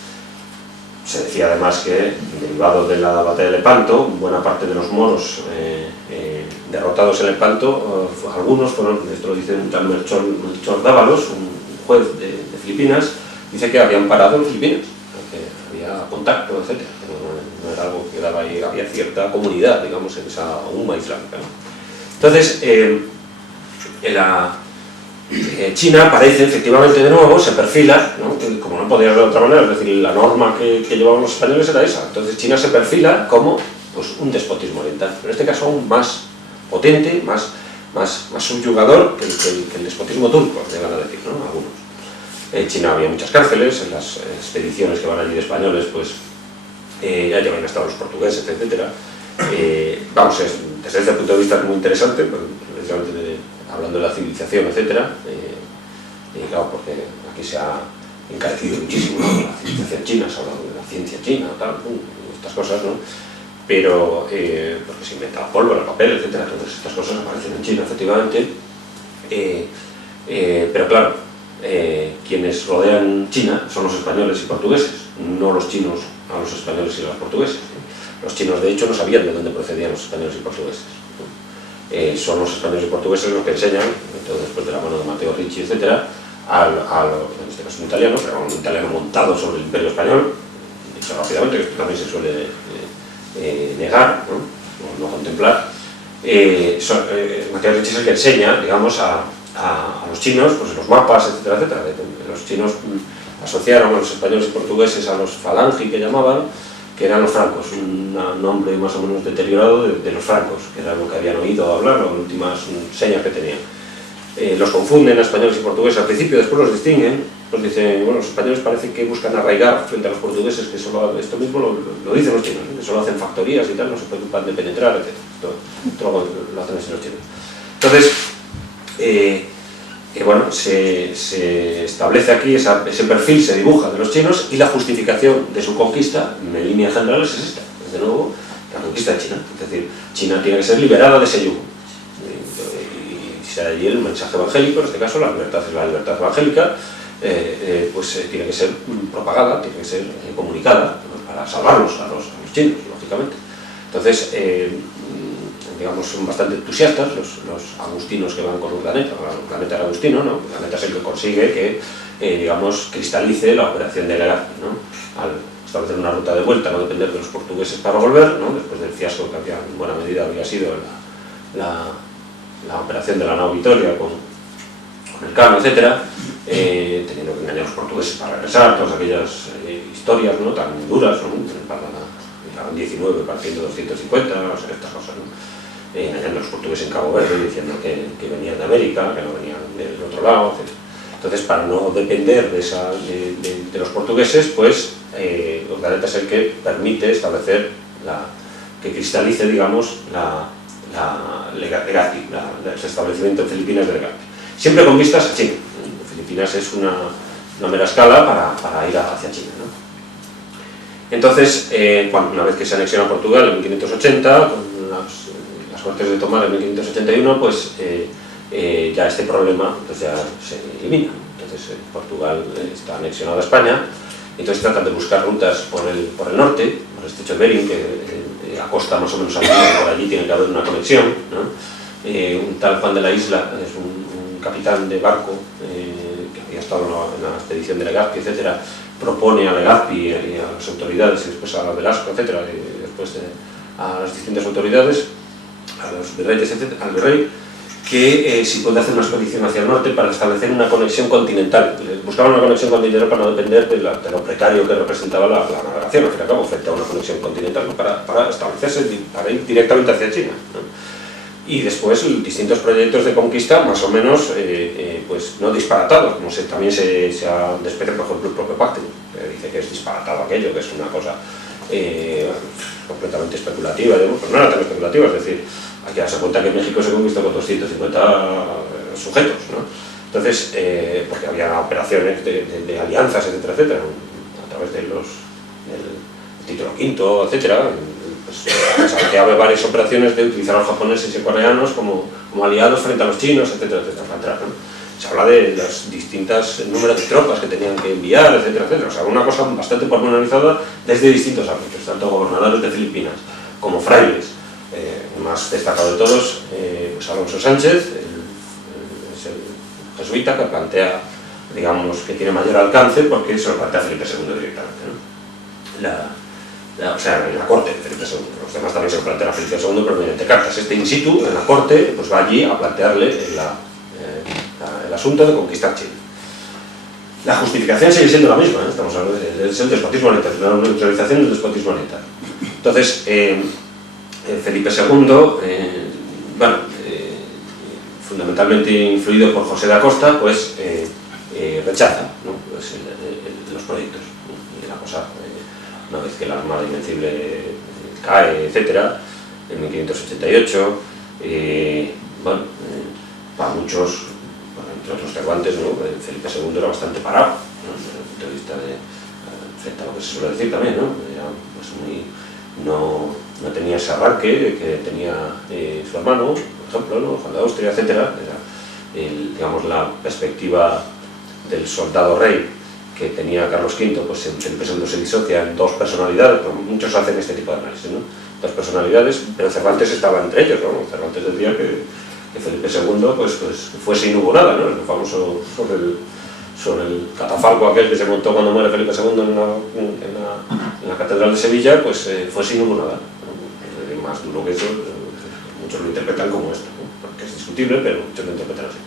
Se decía además que, derivado de la batalla de Lepanto, buena parte de los moros derrotados en Lepanto, algunos fueron, esto lo dice un tal Melchor Dávalos, un juez de Filipinas, dice que habían parado en Filipinas, que había contacto, etc. No era algo que daba ahí, había cierta comunidad, digamos, en esa umma islámica, ¿no? Entonces, China aparece efectivamente de nuevo, se perfila, ¿no? Que como no podía ser de otra manera, es decir, la norma que llevaban los españoles era esa. Entonces China se perfila como pues, un despotismo oriental, en este caso aún más potente, más subyugador que el despotismo turco, llegan a decir, ¿no? Algunos. En China había muchas cárceles, en las expediciones que van allí de españoles, pues ya llevan estado los portugueses, etc. Vamos, desde ese punto de vista es muy interesante, precisamente hablando de la civilización, etc. Y claro, porque aquí se ha encarecido muchísimo, ¿no? La civilización china, se ha hablado de la ciencia china, tal, estas cosas, ¿no? Pero, porque se inventa pólvora, el papel, etc. Todas estas cosas aparecen en China, efectivamente. Pero claro, quienes rodean China son los españoles y portugueses, no los chinos a los españoles y a los portugueses, ¿no? Los chinos, de hecho, no sabían de dónde procedían los españoles y portugueses, ¿no? Son los españoles y portugueses los que enseñan, entonces, después de la mano de Matteo Ricci, etc., en este caso un italiano, pero un italiano montado sobre el Imperio Español, dicho rápidamente, que esto también se suele negar, ¿no? O no contemplar. Matteo Ricci es el que enseña, digamos, a los chinos, pues los mapas, etcétera, etcétera. Los chinos asociaron a los españoles y portugueses a los falangi, que llamaban, que eran los francos, un nombre más o menos deteriorado de los francos, que era lo que habían oído hablar, o las últimas señas que tenían. Los confunden a españoles y portugueses al principio, después los distinguen, nos dicen, bueno, los españoles parece que buscan arraigar frente a los portugueses, que solo, esto mismo lo dicen los chinos, ¿no? Que solo hacen factorías y tal, no se preocupan de penetrar, etc. Todo lo hacen así los chinos. Entonces, bueno, se establece aquí ese perfil, se dibuja de los chinos, y la justificación de su conquista, en líneas generales, es esta, desde luego, la conquista de China. Es decir, China tiene que ser liberada de ese yugo. Y será allí el mensaje evangélico, en este caso la libertad es la libertad evangélica, pues tiene que ser propagada, tiene que ser comunicada, ¿no? Para salvarlos a los chinos, lógicamente. Entonces, digamos, son bastante entusiastas los agustinos que van con Urdaneta. Urdaneta era agustino, ¿no? Urdaneta es el que consigue que, digamos, cristalice la operación de Legazpi, ¿no? Al establecer una ruta de vuelta, no depender de los portugueses para volver, ¿no? Después del fiasco que había, en buena medida había sido la operación de la nao Vitoria con el Cano, etc., teniendo que engañar a los portugueses para regresar, todas aquellas historias, ¿no? Tan duras, ¿no? Llegaban 19 partiendo 250, o sea, estas cosas, ¿no? Engañando a los portugueses en Cabo Verde, diciendo que venían de América, que no venían del otro lado, etc. Entonces, para no depender de los portugueses, pues Urdaneta es el que permite establecer, que cristalice, digamos, Legazpi, el establecimiento en Filipinas de Legazpi. Siempre con vistas a China. Filipinas es una mera escala para ir hacia China, ¿no? Entonces, una vez que se anexiona a Portugal en 1580, con las Cortes de Tomar en 1581, pues ya este problema pues ya se elimina. Entonces Portugal está anexionado a España, entonces tratan de buscar rutas por el norte, por el estrecho de Bering, que la costa más o menos al sur, por allí tiene que haber una conexión, ¿no? Un tal Juan de la Isla es un capitán de barco que había estado en la expedición de Legazpi, etcétera, propone a Legazpi y a las autoridades, y después a Velasco, etcétera, y después a las distintas autoridades, a los virreyes, etcétera, al virrey, que si puede hacer una expedición hacia el norte para establecer una conexión continental. Buscaban una conexión continental para no depender de lo precario que representaba la navegación, al fin y al cabo, frente a una conexión continental, ¿no? Para establecerse, para ir directamente hacia China, ¿no? Y después distintos proyectos de conquista, más o menos, pues no disparatados, como también se ha despreciado, por ejemplo, el propio Pacten, que dice que es disparatado aquello, que es una cosa completamente especulativa, digamos, pero no era tan especulativa, es decir, hay que darse cuenta que México se conquistó con 250 sujetos, ¿no? Entonces, porque había operaciones de alianzas, etcétera, etcétera, a través del título V, etcétera, pues pues planteaba varias operaciones de utilizar a los japoneses y coreanos como aliados frente a los chinos, etcétera, etcétera, ¿no? Se habla de los distintos números de tropas que tenían que enviar, etcétera, etcétera. O sea, una cosa bastante pormenorizada desde distintos ámbitos, tanto gobernadores de Filipinas como frailes. El más destacado de todos, pues Alonso Sánchez, es el jesuita que plantea, digamos, que tiene mayor alcance porque se lo plantea Felipe II directamente, ¿no? O sea, en la corte de Felipe II. Los demás también se lo plantean a Felipe II, pero mediante cartas. Este in situ, en la corte, pues va allí a plantearle el asunto de conquistar Chile. La justificación sigue siendo la misma, ¿eh? Estamos hablando es el despotismo militar, la neutralización del despotismo militar. Entonces, Felipe II, fundamentalmente influido por José de Acosta, pues rechaza, ¿no? Pues, los proyectos, ¿no? Y la cosa, una vez que la Armada Invencible cae, etcétera, en 1588, para muchos, entre otros Cervantes, ¿no? Felipe II era bastante parado, ¿no? Desde el punto de vista frente a lo que se suele decir también, ¿no? Era, pues, no tenía ese arranque que tenía su hermano, por ejemplo, ¿no? Juan de Austria, etcétera. Era digamos, la perspectiva del soldado rey que tenía Carlos V, pues en Felipe II se disocia en dos personalidades, pues muchos hacen este tipo de análisis, ¿no? Dos personalidades, pero Cervantes estaba entre ellos, ¿no? Cervantes decía que Felipe II pues fuese y no hubo nada, ¿no? El famoso sobre el catafalco aquel que se montó cuando muere Felipe II en la Catedral de Sevilla, pues fuese y no hubo nada, ¿no? Más duro que eso, muchos lo interpretan como esto, ¿no? Porque es discutible, pero muchos lo interpretan así.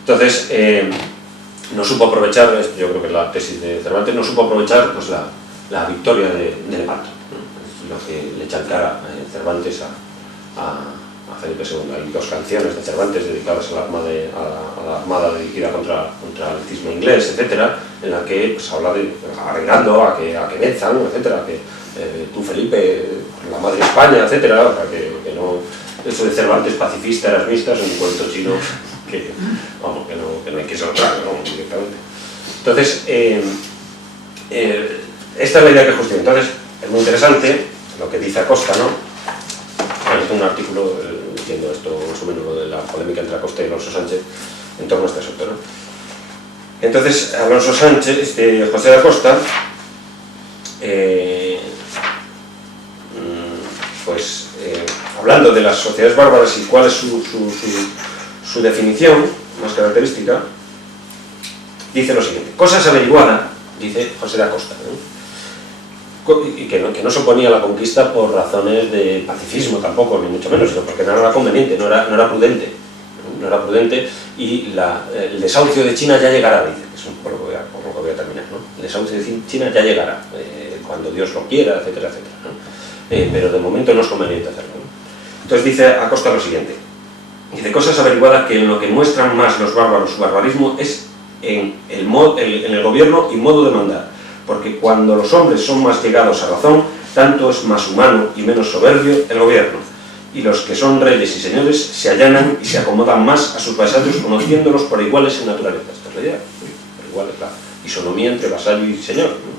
Entonces, no supo aprovechar, yo creo que es la tesis de Cervantes, no supo aprovechar pues, la victoria de Lepanto, ¿no? Es lo que le echa en cara Cervantes a Felipe II. Hay dos canciones de Cervantes dedicadas a la armada dirigida contra el cisma inglés, etcétera, en la que pues, habla de agregando a que venzan, etcétera, que tú Felipe, la madre España, etcétera, o sea, que no, eso de Cervantes pacifista, erasmista, es un cuento chino que no hay que soltar, ¿no? Directamente. Entonces, esta es la idea que justifica. Entonces, es muy interesante lo que dice Acosta, ¿no? Bueno, tengo un artículo diciendo esto, más o menos, lo de la polémica entre Acosta y Alonso Sánchez en torno a este asunto, ¿no? Entonces, Alonso Sánchez, José de Acosta, hablando de las sociedades bárbaras y cuál es su definición más característica, dice lo siguiente: cosa es averiguada, dice José de Acosta, ¿no? Y que no se oponía a la conquista por razones de pacifismo tampoco, ni mucho menos, sino porque no era conveniente, no era prudente, ¿no? No era prudente, y el desahucio de China ya llegará, dice, que es un poco por lo que voy a terminar, ¿no? El desahucio de China ya llegará, cuando Dios lo quiera, etcétera, etcétera, ¿no? Pero de momento no es conveniente hacerlo, ¿no? Entonces dice Acosta lo siguiente: dice, cosa es averiguada que en lo que muestran más los bárbaros su barbarismo es en el gobierno y modo de mandar, porque cuando los hombres son más llegados a razón, tanto es más humano y menos soberbio el gobierno, y los que son reyes y señores se allanan y se acomodan más a sus vasallos, conociéndolos por iguales en naturaleza. Esta es la idea, por iguales, la isonomía entre vasallo y señor, ¿no?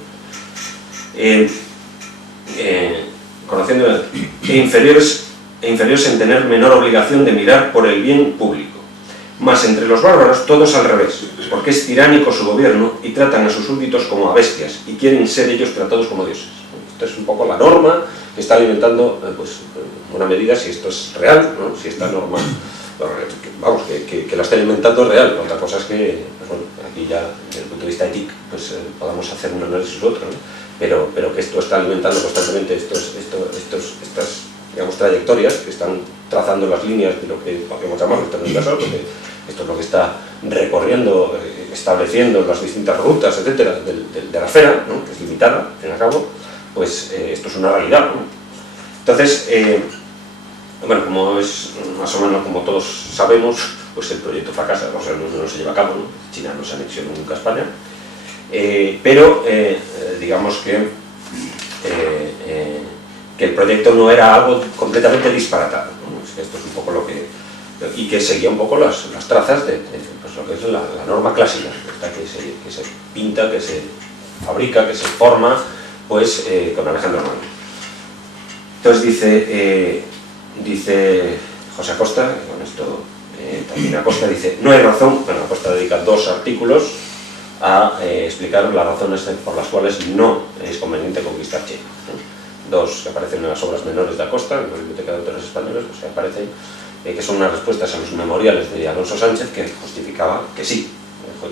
Conociendo inferiores en tener menor obligación de mirar por el bien público. Mas entre los bárbaros todo es al revés, porque es tiránico su gobierno y tratan a sus súbditos como a bestias y quieren ser ellos tratados como dioses. Esta es un poco la norma que está alimentando, pues, en buena medida, si esto es real, ¿no? Si esta norma, vamos, que la está alimentando es real. Otra cosa es que, pues, bueno, aquí ya desde el punto de vista ético, pues podamos hacer un análisis u otro, ¿no? Pero que esto está alimentando constantemente estas, digamos, trayectorias que están trazando las líneas de lo que podemos llamar el orden universal, porque esto es lo que está recorriendo, estableciendo las distintas rutas, etcétera, de la esfera, ¿no? Que es limitada, al fin y al cabo, pues esto es una realidad, ¿no? Entonces, bueno, como es más o menos como todos sabemos, pues el proyecto fracasa, o sea, no se lleva a cabo, ¿no? China no se anexió nunca a España, pero digamos que el proyecto no era algo completamente disparatado, ¿no? Es que esto es un poco lo que... y que seguía un poco las trazas de pues lo que es la norma clásica, que se pinta, que se fabrica, que se forma, pues con Alejandro Magno. Entonces dice José Acosta, y con esto también Acosta dice, no hay razón, bueno, Acosta dedica 2 artículos a explicar las razones por las cuales no es conveniente conquistar China, ¿no? 2 que aparecen en las obras menores de Acosta, en la Biblioteca de Autores Españoles, pues que aparecen, que son unas respuestas a los memoriales de Alonso Sánchez, que justificaba que sí,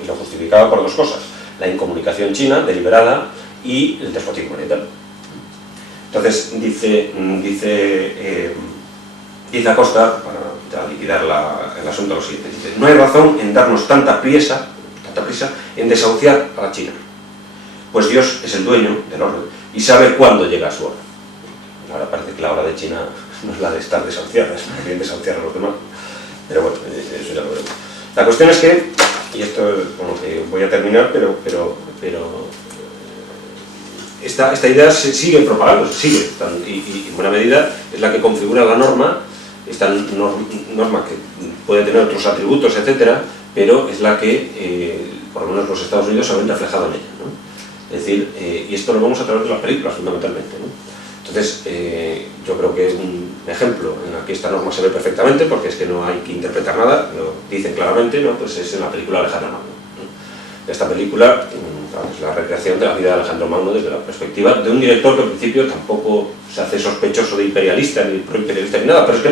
y lo justificaba por 2 cosas, la incomunicación china deliberada y el despotismo oriental. Entonces dice Acosta, para liquidar el asunto, lo siguiente, dice, no hay razón en darnos tanta prisa en desahuciar a la China, pues Dios es el dueño del orden y sabe cuándo llega a su hora. Ahora parece que la hora de China no es la de estar desahuciada, es más bien desahuciar a los demás, pero bueno, eso ya lo veremos. La cuestión es que, y esto voy a terminar, pero esta idea se sigue propagando, y en buena medida es la que configura la norma, esta norma que puede tener otros atributos, etcétera, pero es la que, por lo menos los Estados Unidos, se ven reflejado en ella, ¿no? Es decir, y esto lo vemos a través de las películas, fundamentalmente, ¿no? Entonces, yo creo que es un ejemplo en el que esta norma se ve perfectamente, porque es que no hay que interpretar nada, lo dicen claramente, ¿no? Pues es en la película Alejandro Magno, ¿no? Esta película es la recreación de la vida de Alejandro Magno desde la perspectiva de un director que al principio tampoco se hace sospechoso de imperialista ni proimperialista ni nada, pero es que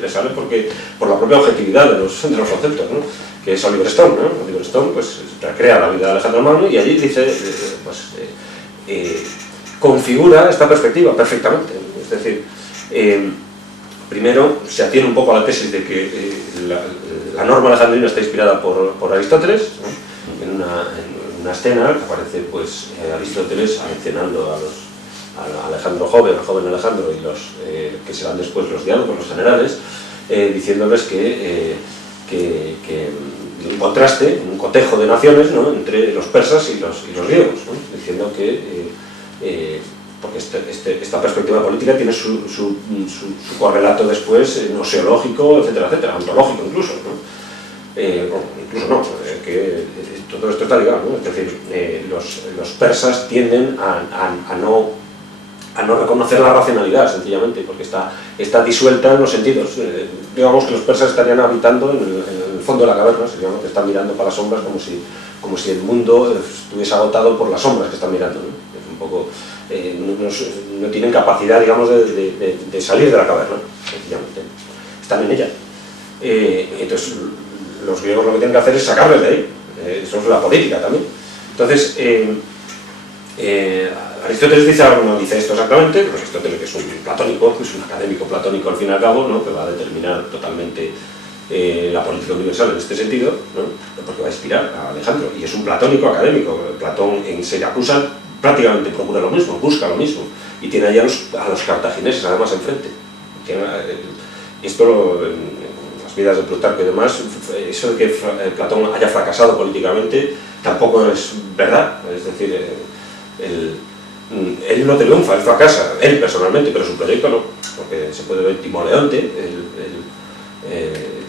le sale porque, por la propia objetividad de los conceptos, ¿no? Que es Oliver Stone, ¿no? Oliver Stone pues recrea la vida de Alejandro Magno y allí dice, configura esta perspectiva perfectamente, ¿no? Es decir, primero se atiene un poco a la tesis de que la norma alejandrina está inspirada por Aristóteles, ¿no? En una escena que aparece pues, Aristóteles mencionando a Alejandro joven, al joven Alejandro y los que serán después los diálogos, los generales, diciéndoles que un contraste, un cotejo de naciones, ¿no? Entre los persas y los griegos, ¿no? Diciendo que porque esta perspectiva política tiene su correlato después oseológico, etcétera, etcétera, antológico incluso, ¿no? Incluso no, que todo esto está ligado, ¿no? Es decir, los persas tienden a no reconocer la racionalidad, sencillamente, porque está disuelta en los sentidos. Digamos que los persas estarían habitando en el fondo de la caverna, digamos que están mirando para las sombras como si el mundo estuviese agotado por las sombras que están mirando, ¿no? Es un poco, no tienen capacidad, digamos, de salir de la caverna, sencillamente. Están en ella. Entonces, los griegos lo que tienen que hacer es sacarles de ahí. Eso es la política también. Entonces, Aristóteles no dice esto exactamente, pero Aristóteles, que es un platónico, que es un académico platónico al fin y al cabo, ¿no? Que va a determinar totalmente la política universal en este sentido, ¿no? Porque va a inspirar a Alejandro, y es un platónico académico. Platón en Siracusa prácticamente procura lo mismo, busca lo mismo, y tiene allá a los cartagineses además enfrente. Esto en las vidas de Plutarco y demás, eso de que Platón haya fracasado políticamente tampoco es verdad, es decir, él no triunfa, él fracasa, él personalmente, pero su proyecto no, porque se puede ver Timoleonte,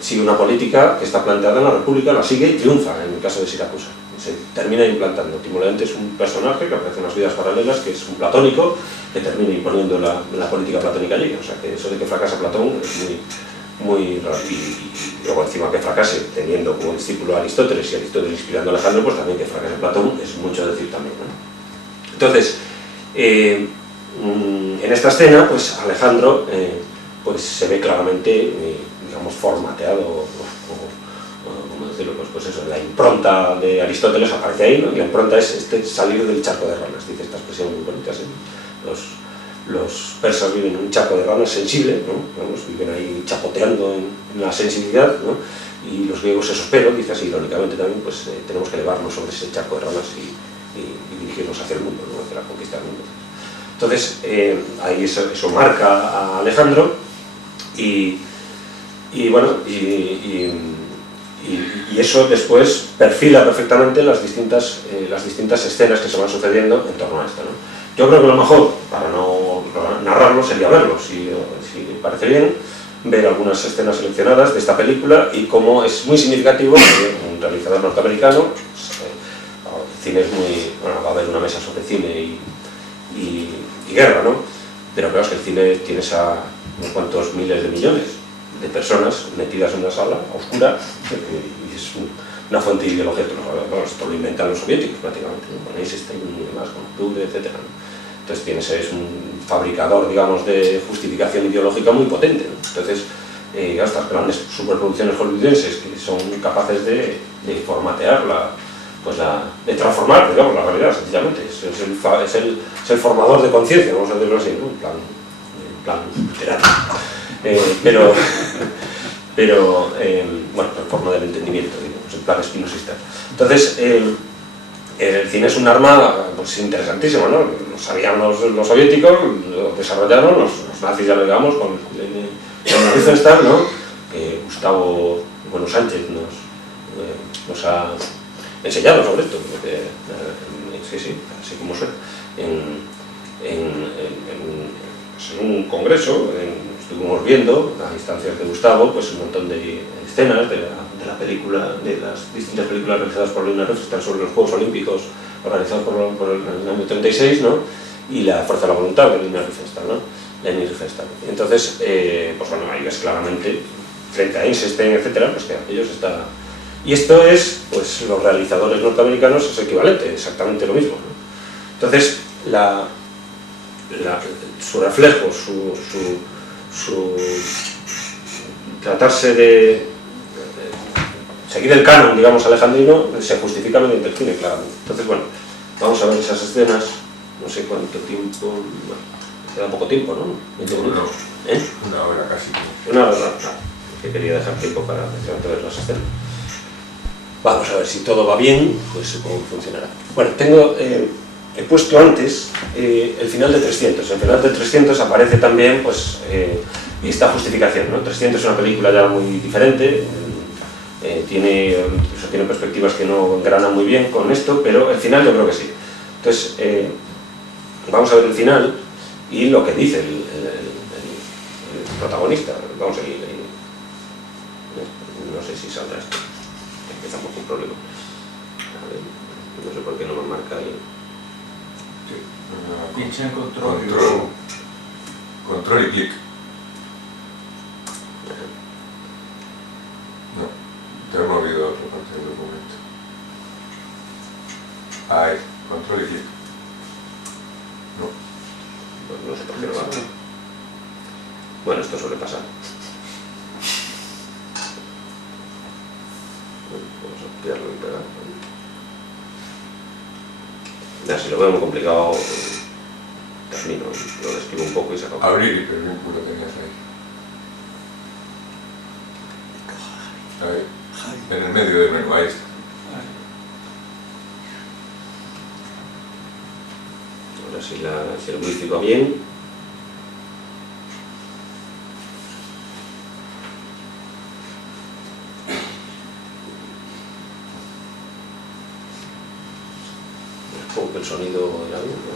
sigue una política que está planteada en la República, la sigue y triunfa en el caso de Siracusa, se termina implantando. Timoleonte es un personaje que aparece en las vidas paralelas, que es un platónico, que termina imponiendo la política platónica allí, o sea que eso de que fracasa Platón es muy y luego encima que fracase teniendo como discípulo a Aristóteles y Aristóteles inspirando a Alejandro, pues también que fracase Platón es mucho decir también, ¿no? Entonces, en esta escena, pues Alejandro pues se ve claramente, digamos, formateado, ¿cómo decirlo? Pues eso, la impronta de Aristóteles aparece ahí, ¿no? Y la impronta es salir del charco de ranas, dice esta expresión muy bonita, ¿sí? Los persas viven en un charco de ranas sensible, ¿no? Vamos, viven ahí chapoteando en la sensibilidad, ¿no? Y los griegos, eso espero, dice así irónicamente también, pues tenemos que elevarnos sobre ese charco de ranas y dirigirnos hacia el mundo, ¿no? Hacia la conquista del mundo. Entonces, ahí eso marca a Alejandro y bueno, y eso después perfila perfectamente las distintas escenas que se van sucediendo en torno a esto, ¿no? Yo creo que lo mejor, para no narrarlo, sería verlo, si parece bien, ver algunas escenas seleccionadas de esta película y cómo es muy significativo que un realizador norteamericano, el cine es muy... Bueno, va a haber una mesa sobre cine y guerra, ¿no? Pero claro, es que el cine tienes a unos cuantos miles de millones de personas metidas en una sala oscura y es una fuente de ideología. Esto lo inventan los soviéticos prácticamente, ¿no? Con Einstein y demás, con Tudor, etc. Entonces es un fabricador, digamos, de justificación ideológica muy potente, ¿no? Entonces, estas grandes superproducciones hollywoodienses que son capaces de formatear de transformar, digamos, la realidad, sencillamente. Es el formador de conciencia, vamos a decirlo así, ¿no? En plan literal. Bueno, en forma del entendimiento, digamos, en plan espinosista. Entonces, el cine es un arma pues, interesantísima, ¿no? Lo sabían los soviéticos, lo desarrollaron, los nazis ya lo digamos, con Riefenstahl, ¿no? Gustavo Bueno Sánchez nos ha enseñado sobre esto, porque, sí, así como suena. En un congreso estuvimos viendo, a instancias de Gustavo, pues un montón de escenas de la película, de las distintas películas realizadas por Lina Riefenstahl sobre los Juegos Olímpicos organizados por el año 36, ¿no? Y la fuerza de la voluntad de Lina Riefenstahl, ¿no? Leni Riefenstahl. Entonces, pues bueno, ahí ves claramente, frente a Einstein, etcétera, pues que aquello se está... Y esto es, pues los realizadores norteamericanos es equivalente, exactamente lo mismo, ¿no? Entonces, su reflejo, su tratarse de seguir el canon, digamos, alejandrino, se justifica mediante el cine, claramente. Entonces, bueno, vamos a ver esas escenas, no sé cuánto tiempo, bueno, queda poco tiempo, ¿no? 20 minutos. Una hora casi. Una hora, que quería dejar tiempo para ver las escenas. Vamos a ver si todo va bien, pues cómo funcionará. Bueno, he puesto antes el final de 300. En el final de 300 aparece también pues, esta justificación, ¿no? 300 es una película ya muy diferente, tiene perspectivas que no engranan muy bien con esto, pero el final yo creo que sí. Entonces, vamos a ver el final y lo que dice el protagonista. Vamos a ir, no sé si saldrá esto. Empezamos con un problema. A ver, no sé por qué no me marca ahí. Pincha en control y clic. No, te he movido a otra parte del documento. Ahí, control y clic. No. Pues no sé por qué no va. Bueno, esto suele pasar. Vamos a copiarlo y pegarlo. Ya, si lo veo muy complicado, termino, lo describo un poco y se acabó. Abrir hipervínculo tenías ahí. Ahí. En el medio del menú, ahí está. Ahora si el wifi va bien. Supongo que el sonido era bien, ¿no?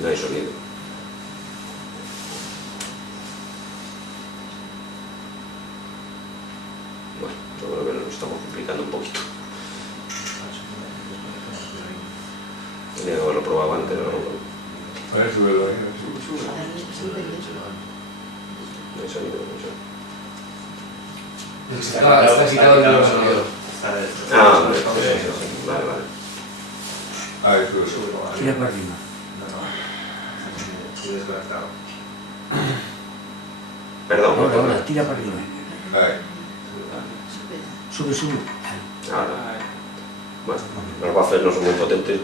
No hay sonido. Bueno, yo creo que nos estamos complicando un poquito. Tenía que haberlo probado antes, ¿no? A ver, súbelo ahí. No hay sonido, no sé. Está quitado el sonido. Vale. Ahí, súbelo. Tira para arriba. Perdón. Ahora, tira para arriba. Ahí. Sube. Ahora. Bueno, los buffers no son muy potentes.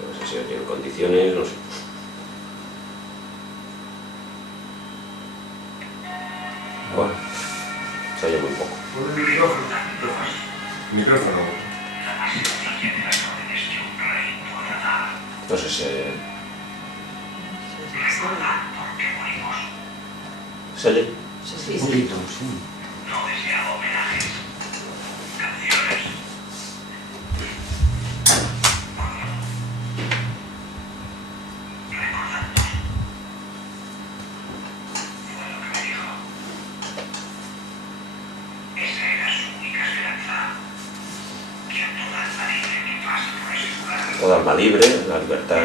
No sé si aquí en condiciones, no sé. Bueno, se oye muy poco. Micrófono. Entonces, ¿se oye? Un poquito, sí. toda alma libre, la libertad.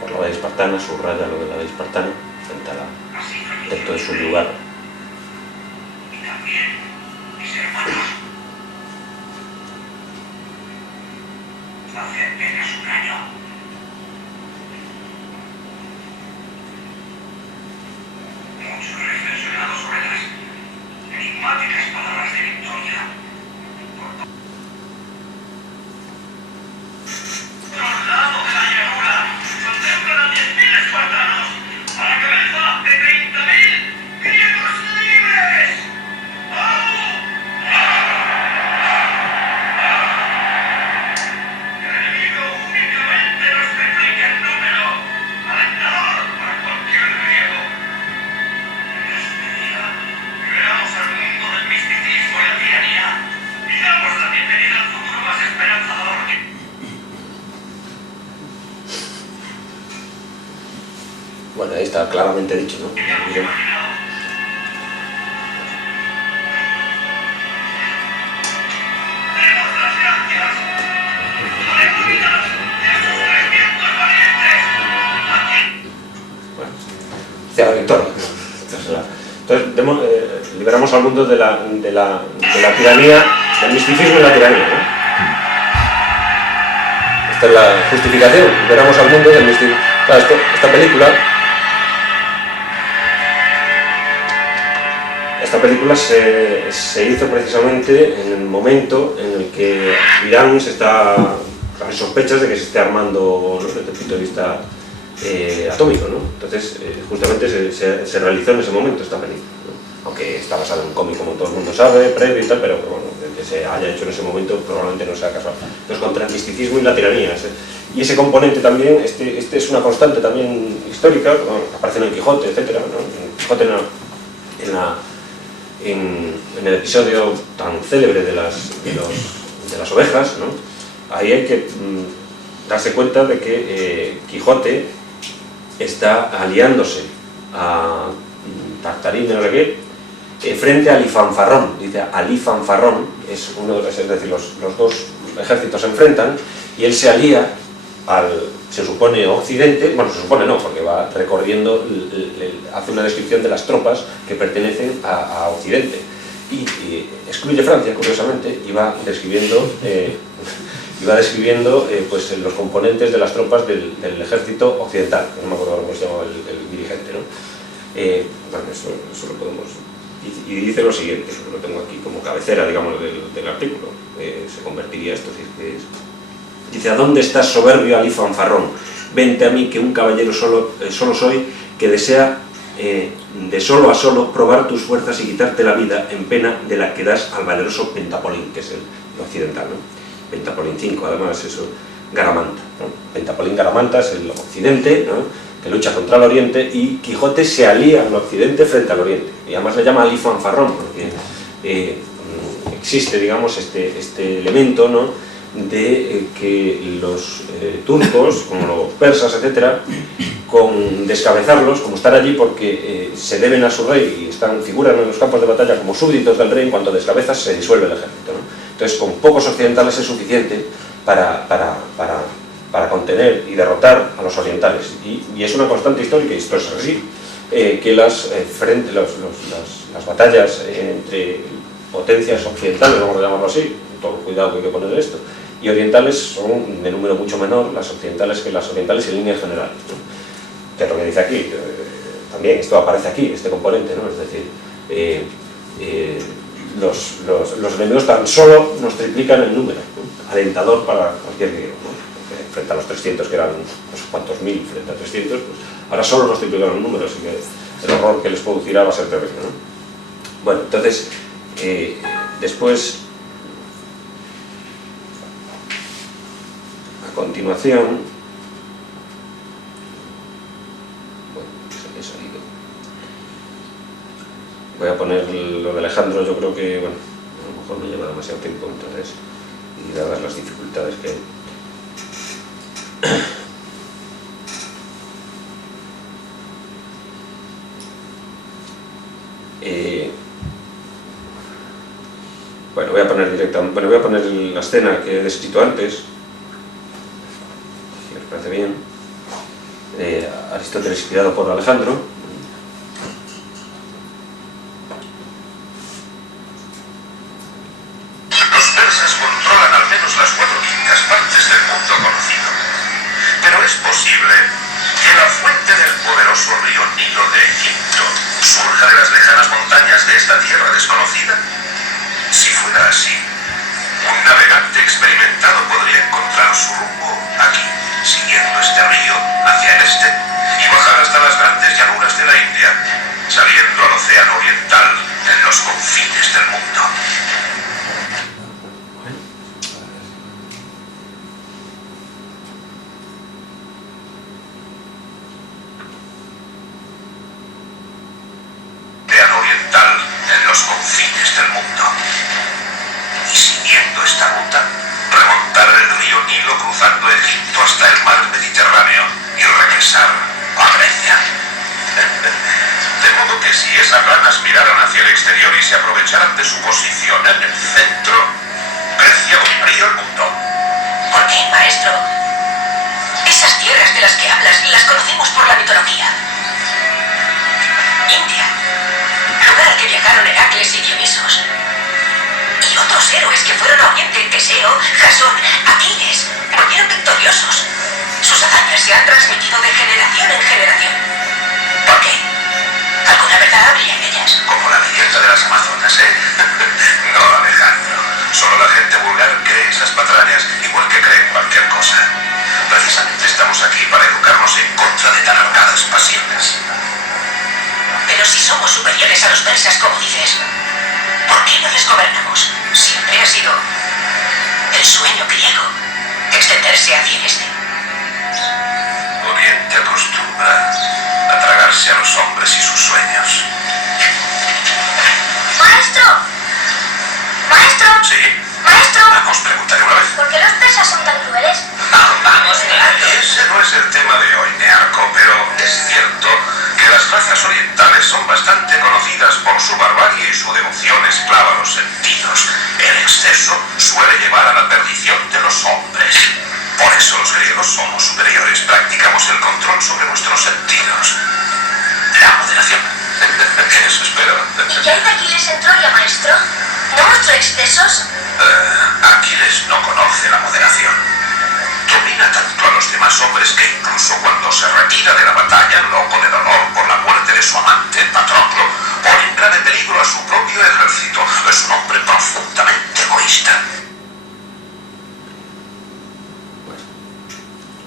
Por la ley espartana, subraya lo de la ley espartana, dentro de su lugar. Bueno, ahí está claramente dicho, ¿no? Bueno, hacia la victoria. Entonces, liberamos al mundo de la tiranía, del misticismo y la tiranía, ¿no? Esta es la justificación, liberamos al mundo del misticismo. Claro, esta película se hizo precisamente en el momento en el que Irán hay sospechas de que se esté armando, ¿no?, desde el punto de vista atómico, ¿no? Entonces, justamente se realizó en ese momento esta película, ¿no? Aunque está basada en un cómic, como todo el mundo sabe, previo y tal, pero bueno, el que se haya hecho en ese momento probablemente no sea casual. Entonces, contra el misticismo y la tiranía. Y ese componente también, este es una constante también histórica, bueno, aparece en el Quijote, etc., ¿no? En el Quijote, en el episodio tan célebre de las ovejas, ¿no? Ahí hay que darse cuenta de que Quijote está aliándose a Tartarín de Regué frente a Alifanfarrón. Dice Alifanfarrón, es decir, los dos ejércitos se enfrentan y él se alía se supone occidente, bueno, se supone no, porque va recorriendo, hace una descripción de las tropas que pertenecen a occidente y excluye Francia, curiosamente, y va describiendo pues, los componentes de las tropas del ejército occidental, que no me acuerdo cómo se llama el dirigente, ¿no? Bueno, eso lo podemos... Y dice lo siguiente, lo tengo aquí como cabecera, digamos, del artículo, se convertiría esto, dice: ¿a dónde estás, soberbio Alifanfarrón? Vente a mí, que un caballero solo soy, que desea de solo a solo probar tus fuerzas y quitarte la vida en pena de la que das al valeroso Pentapolín, que es el occidental, ¿no? Pentapolín 5, además, eso, Garamanta, ¿no? Pentapolín Garamanta es el occidente, ¿no?, que lucha contra el oriente, y Quijote se alía al occidente frente al oriente, y además le llama Alifanfarrón, porque existe, digamos, este elemento, ¿no?, de que los turcos, como los persas, etcétera, con descabezarlos, como están allí porque se deben a su rey y figuran en los campos de batalla como súbditos del rey, en cuanto descabezas se disuelve el ejército, ¿no? Entonces, con pocos occidentales es suficiente para contener y derrotar a los orientales. Y es una constante histórica, y esto es así, que las batallas entre potencias occidentales, vamos a llamarlo así, todo el cuidado que hay que poner en esto, y orientales son de número mucho menor las occidentales que las orientales en líneas generales, ¿no? Que es lo que dice aquí, también esto aparece aquí, este componente, ¿no? Es decir, los enemigos tan solo nos triplican el número, ¿no? Alentador para cualquier guerrero, ¿no? Frente a los 300, que eran no sé cuántos mil, frente a 300, pues ahora solo nos triplican el número, así que el horror que les producirá va a ser terrible, ¿no? Bueno, entonces, después, a continuación, bueno, he salido. Voy a poner lo de Alejandro, yo creo que, bueno, a lo mejor me lleva demasiado tiempo, entonces, y dadas las dificultades que hay. Bueno, voy a poner la escena que he descrito antes, si os parece bien. Aristóteles inspirado por Alejandro. Los persas controlan al menos las 4/5 partes del mundo conocido. Pero es posible que la fuente del poderoso río Nilo de Egipto surja de las lejanas montañas de esta tierra desconocida. Si fuera así, un navegante experimentado podría encontrar su rumbo aquí, siguiendo este río hacia el este y bajar hasta las grandes llanuras de la India, saliendo al océano oriental en los confines del mundo. Océano oriental en los confines del mundo. Y siguiendo esta ruta, remontar el río Nilo cruzando Egipto hasta el mar Mediterráneo y regresar a Grecia. De modo que si esas ranas miraran hacia el exterior y se aprovecharan de su posición en el centro, Grecia dominaría el mundo. ¿Por qué, maestro? Esas tierras de las que hablas las conocemos por la mitología. India, lugar al que viajaron Heracles y Dionisos. Y otros héroes que fueron a Oriente, Teseo, Jasón, Aquiles, volvieron victoriosos. Sus hazañas se han transmitido de generación en generación. ¿Por qué? ¿Alguna verdad habría en ellas? Como la leyenda de las Amazonas, ¿eh? No, Alejandro. Solo la gente vulgar cree esas patrañas, igual que cree en cualquier cosa. Precisamente estamos aquí para educarnos en contra de tan arcadas pasiones. Pero si somos superiores a los persas, como dices, ¿por qué no les gobernamos? Siempre ha sido el sueño griego, extenderse hacia el este. Oriente acostumbra a tragarse a los hombres y sus sueños. ¡Maestro! ¡Maestro! ¿Sí? ¡Maestro! Vamos, pregúntale una vez. ¿Por qué los persas son tan crueles? Vamos, Nearco. Ese no es el tema de hoy, Nearco, pero es cierto que las razas orientales son bastante conocidas por su barbarie y su devoción esclava a los sentidos. El exceso suele llevar a la perdición de los hombres. Por eso los griegos somos superiores, practicamos el control sobre nuestros sentidos. La moderación. Eso espero. ¿Y qué hay de Aquiles en Troya, maestro? ¿No mostró excesos? Aquiles no conoce la moderación. Domina tanto a los demás hombres que incluso cuando se retira de la batalla, loco de dolor por la muerte de su amante, Patroclo, pone en grave peligro a su propio ejército. Es un hombre profundamente egoísta.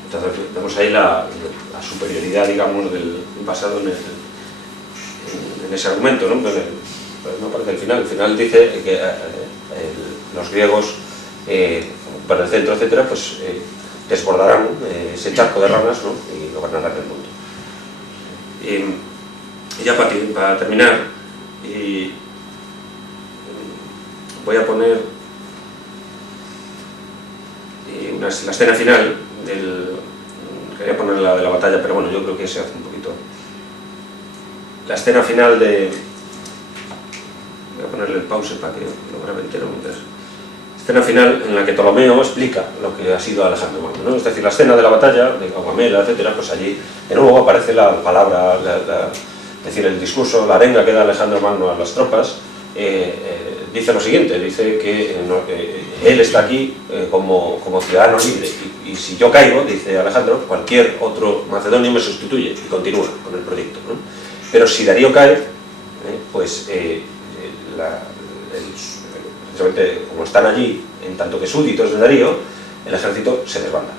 Entonces vemos ahí la superioridad, digamos, basado en ese argumento, ¿no? No aparece el final dice que los griegos, para el centro, etcétera, pues desbordarán ese charco de ranas, ¿no? Y gobernarán el mundo. Y ya para terminar, voy a poner la escena final quería poner la de la batalla, pero bueno, yo creo que se hace un poquito. La escena final voy a ponerle el pause para que lo grabe entero mientras. Escena final en la que Ptolomeo explica lo que ha sido Alejandro Magno, ¿no? Es decir, la escena de la batalla, de Gaugamela, etcétera, pues allí de nuevo aparece la palabra, es decir, el discurso, la arenga que da Alejandro Magno a las tropas, dice lo siguiente, dice que él está aquí como ciudadano libre y si yo caigo, dice Alejandro, cualquier otro macedonio me sustituye y continúa con el proyecto, ¿no? Pero si Darío cae, pues precisamente como están allí en tanto que súbditos de Darío, el ejército se desbanda.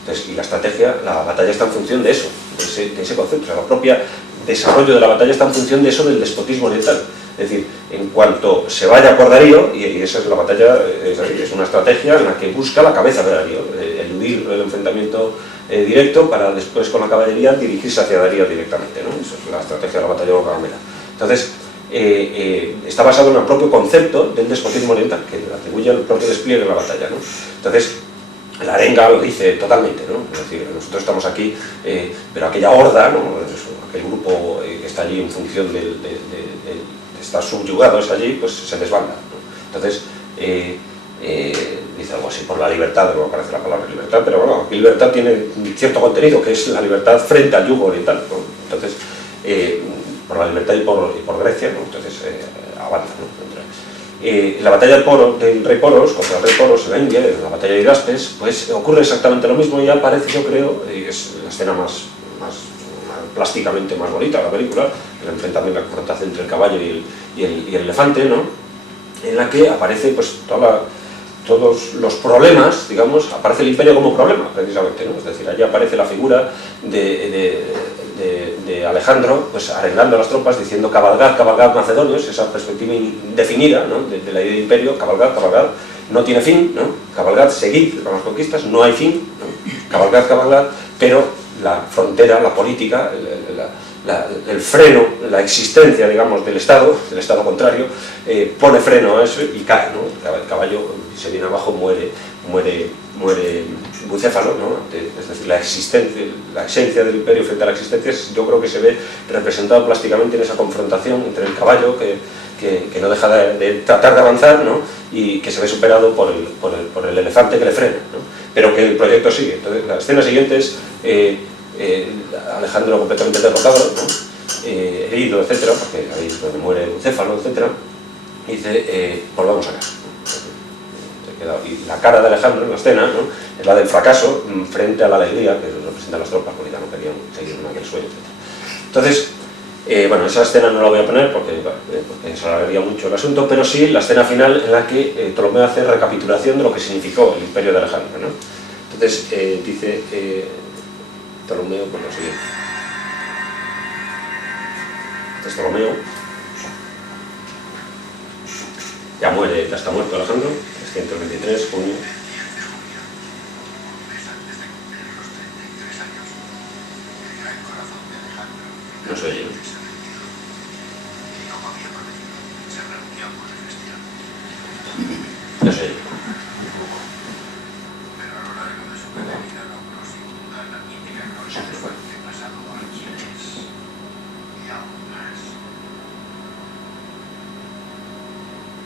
Entonces, y la estrategia, la batalla está en función de eso, de ese concepto, o sea, la propia desarrollo de la batalla está en función de eso, del despotismo oriental. Es decir, en cuanto se vaya por Darío, y esa es la batalla, es una estrategia en la que busca la cabeza de Darío, eludir el enfrentamiento directo para después con la caballería dirigirse hacia Darío directamente, ¿no? Esa es la estrategia de la batalla de Gaugamela. Entonces, está basado en el propio concepto del despotismo oriental, que le atribuye el propio despliegue de la batalla, ¿no? Entonces, la arenga lo dice totalmente, ¿no? Es decir, nosotros estamos aquí, pero aquella horda, ¿no? Aquel grupo que está allí en función de estar subyugados allí, pues se desbanda, ¿no? Entonces, dice algo así, por la libertad, no aparece la palabra libertad, pero bueno, aquí libertad tiene cierto contenido, que es la libertad frente al yugo oriental, ¿no? Entonces, por la libertad y por Grecia, ¿no? Entonces avanza, ¿no? La batalla del rey Poros contra el rey Poros en la India, en la batalla de Hidaspes, pues ocurre exactamente lo mismo y aparece, yo creo, y es la escena más plásticamente más bonita de la película, el enfrentamiento, la confrontación entre el caballo y el elefante, ¿no? En la que aparece pues todos los problemas, digamos, aparece el imperio como problema, precisamente, ¿no? Es decir, allí aparece la figura de Alejandro, pues arreglando las tropas, diciendo cabalgad, cabalgad macedonios, esa perspectiva indefinida, ¿no? de la idea de imperio, cabalgad, cabalgad, no tiene fin, ¿no? Cabalgad, seguid con las conquistas, no hay fin, ¿no? Cabalgad, cabalgad, pero la frontera, la política, el freno, la existencia, digamos, del Estado contrario, pone freno a eso y cae, ¿no? El caballo se viene abajo, muere Bucéfalo, ¿no? Es decir, la esencia del imperio frente a la existencia, yo creo que se ve representado plásticamente en esa confrontación entre el caballo que no deja de tratar de avanzar, ¿no? Y que se ve superado por el elefante que le frena, ¿no? Pero que el proyecto sigue. Entonces, la escena siguiente es Alejandro completamente derrotado, ¿no? Herido, etcétera, porque ahí es donde muere Bucéfalo, etcétera, y dice, volvamos acá. Y la cara de Alejandro en la escena, ¿no? Es la del fracaso frente a la alegría que representan las tropas, porque ya no querían seguir en aquel sueño, etc. Entonces, bueno, esa escena no la voy a poner porque se alargaría mucho el asunto, pero sí la escena final en la que Ptolomeo hace recapitulación de lo que significó el imperio de Alejandro, ¿no? Entonces, dice Ptolomeo por lo siguiente. Entonces, Ptolomeo ya está muerto Alejandro, 323, junio. No se oye, ¿no? No se oye.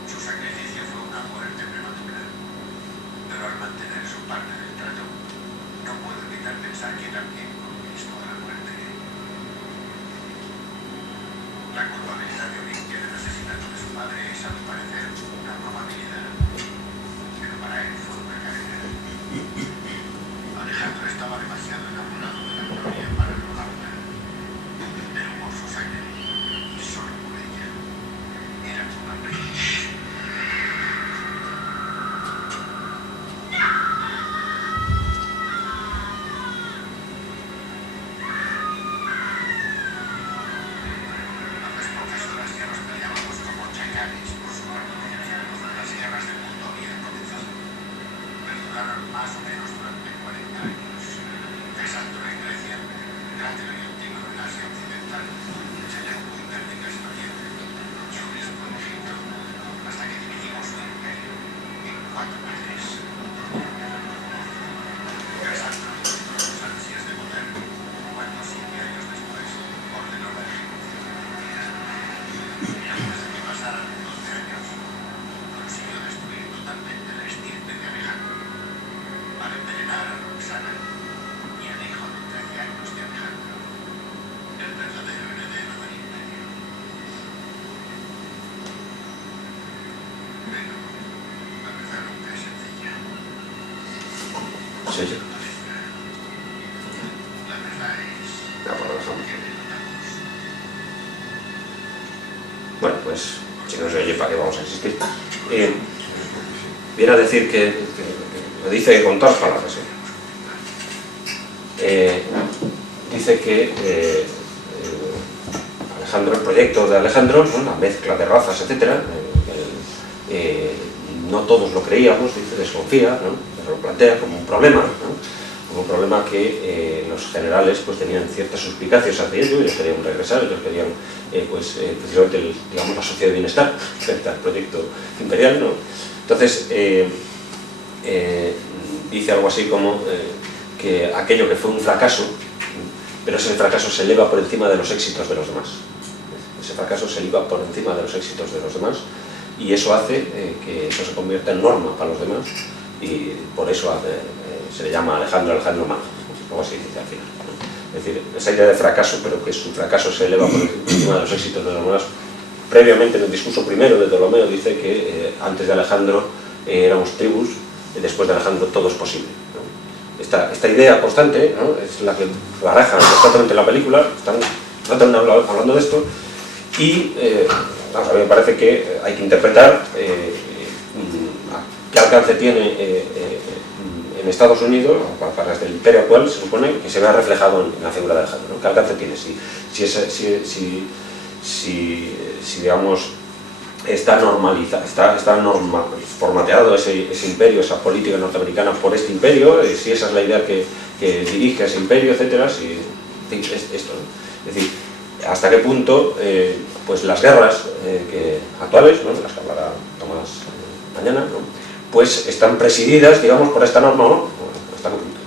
Su sacrificio fue una muerte prematura, pero al mantener su parte del trato, no puedo evitar pensar que también conquistó a la muerte. La culpabilidad de Olimpia del asesinato de su padre es, a mi parecer, una probabilidad, pero para él fue una carrera. Alejandro estaba demasiado enamorado de la gloria para robarla. Derramó su sangre y solo por ella. Era su hambre. Más o menos durante 40 años. Pesando en Grecia, durante el antiguo en Asia Occidental, se le ocurrió técnicas en Oriente, yo mismo en Egipto, hasta que dividimos su imperio en 4 padres. Pesando los ansias de poder, cuando 7 años después ordenó la ejecución. Y antes de que pasaran 12 años, consiguió destruir totalmente la estirpe de Alejandro, para envenenar a Roxana y al hijo de 13 años de Alejandro, el verdadero heredero del imperio. Pero la verdad nunca es sencilla. Sí, sí. La verdad es Ya, por razón. que le notamos. Bueno, pues, si no se oye, ¿para qué vamos a insistir? Viene a decir que lo dice con todas palabras, dice que Alejandro, el proyecto de Alejandro, ¿no? La mezcla de razas, etc., no todos lo creíamos, dice, desconfía, ¿no? Pero lo plantea como un problema, ¿no? un problema que los generales pues tenían ciertas suspicacias hacia ello, ellos querían regresar, ellos querían precisamente digamos, la sociedad de bienestar, frente al proyecto imperial, ¿no? Entonces, dice algo así como que aquello que fue un fracaso, pero ese fracaso se eleva por encima de los éxitos de los demás. Ese fracaso se eleva por encima de los éxitos de los demás y eso hace que eso se convierta en norma para los demás y por eso se le llama Alejandro Magno, como así dice al final, ¿no? Es decir, esa idea de fracaso, pero que su fracaso se eleva por encima de los éxitos de los demás. Previamente, en el discurso primero de Ptolomeo, dice que antes de Alejandro éramos tribus, y después de Alejandro todo es posible, ¿no? Esta idea constante, ¿no? Es la que baraja constantemente en la película, están hablando de esto, y a mí me parece que hay que interpretar qué alcance tiene en Estados Unidos, para el imperio actual, se supone que se vea reflejado en la figura de Alejandro, ¿no? ¿Qué alcance tiene? Si digamos, está formateado ese imperio, esa política norteamericana por este imperio, si esa es la idea que dirige a ese imperio, etcétera, esto, ¿no? Es decir, hasta qué punto pues las guerras actuales, ¿no? Las que hablará Tomás mañana, ¿no? Pues están presididas, digamos, por esta norma, ¿no? Hasta qué punto.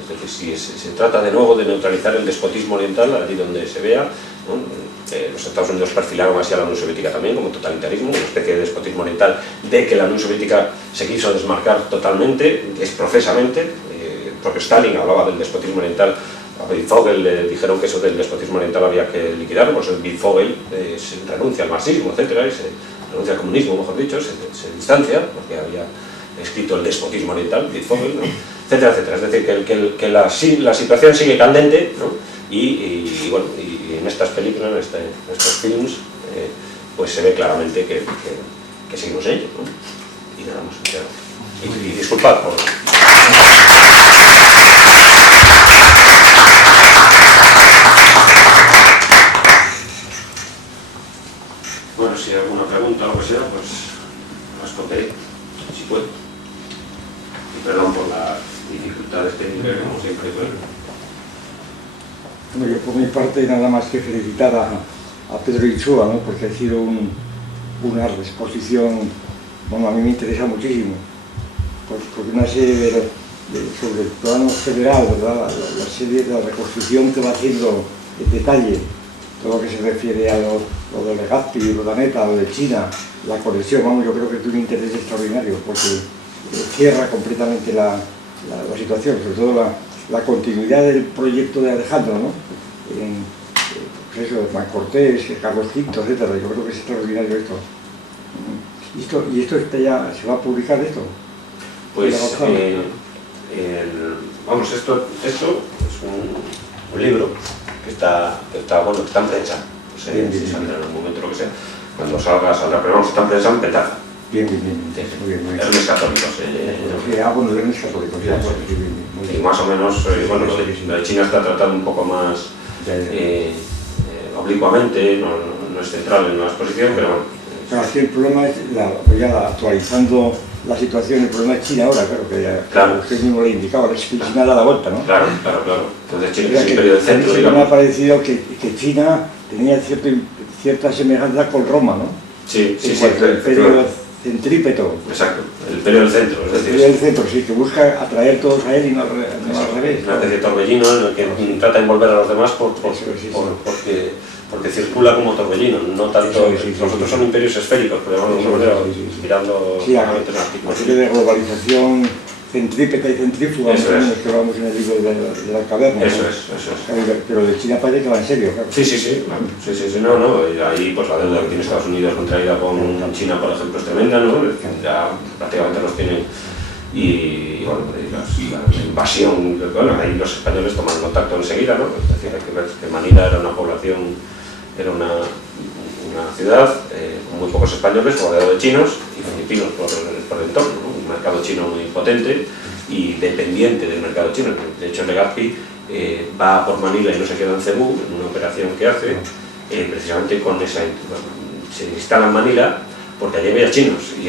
Es decir, si se trata de nuevo de neutralizar el despotismo oriental, allí donde se vea, ¿no? Los Estados Unidos perfilaron así a la Unión Soviética también como totalitarismo, una especie de despotismo oriental de que la Unión Soviética se quiso desmarcar totalmente, profesamente. El propio Stalin hablaba del despotismo oriental. A Wittfogel le dijeron que eso del despotismo oriental había que liquidarlo, por eso Wittfogel se renuncia al marxismo, etcétera, y se renuncia al comunismo, mejor dicho, se distancia, porque había escrito el despotismo oriental, Wittfogel, ¿no? Etcétera, etcétera. Es decir, que la situación sigue candente, ¿no? Y bueno, y en estas películas, en estos films, pues se ve claramente que seguimos en ello, ¿no? Y nada más, claro. Y disculpad por... Bueno, si hay alguna pregunta o lo que sea, pues responderé, si puedo. Y perdón por las dificultades técnicas, como siempre. Bueno, yo por mi parte nada más que felicitar a Pedro Insúa, ¿no? Porque ha sido una exposición, bueno, a mí me interesa muchísimo, porque una serie sobre el plano federal, ¿verdad? La serie de la reconstrucción que va haciendo en detalle, todo lo que se refiere a lo de Legazpi, lo de Aneta, lo de China, la conexión, vamos, yo creo que tiene un interés extraordinario, porque cierra completamente la situación, sobre todo la continuidad del proyecto de Alejandro, ¿no? Pues eso, Juan Cortés, Carlos V, etc. Yo creo que es extraordinario esto. ¿Y esto ya se va a publicar esto? Pues, vamos, esto es un libro que está en prensa. No sé si saldrá en algún momento, lo que sea. Cuando saldrá, pero vamos, está en prensa en Petaza. Bien. Muy bien. Hermes Católicos. Bueno, Hermes Católicos. Y más o menos, bueno, lo de China está tratado un poco más oblicuamente, no es central en la exposición, pero bueno. Claro, aquí el problema es, ya actualizando la situación, el problema es China ahora, claro, usted mismo le indicaba, que China da la vuelta, ¿no? Claro. Entonces China es el imperio del centro, digamos. Me ha parecido que China tenía cierta semejanza con Roma, ¿no? Sí. El imperio centrípeto. Exacto, el imperio del centro. Es decir, el imperio del centro, sí, que busca atraer todos a él y no al revés. Una especie de torbellino en el que trata de envolver a los demás porque circula como torbellino, no tanto. Los otros son imperios esféricos, pero mirando una serie de globalización centrípeta y centrífuga, que vamos en el libro de la caverna. Eso es. Pero de China parece que va en serio, claro. Sí, no. Y ahí pues la deuda que tiene Estados Unidos contraída con China, por ejemplo, es tremenda, ¿no? Ya prácticamente los tienen. Y bueno, la invasión, bueno, ahí los españoles toman contacto enseguida, ¿no? Es decir, hay que ver que Manila era una población, era una ciudad con muy pocos españoles, rodeado de chinos y filipinos por el entorno, ¿no? Un mercado chino muy potente y dependiente del mercado chino. De hecho, Legazpi va por Manila y no se queda en Cebú, en una operación que hace, precisamente con esa... se instala en Manila porque allí había chinos y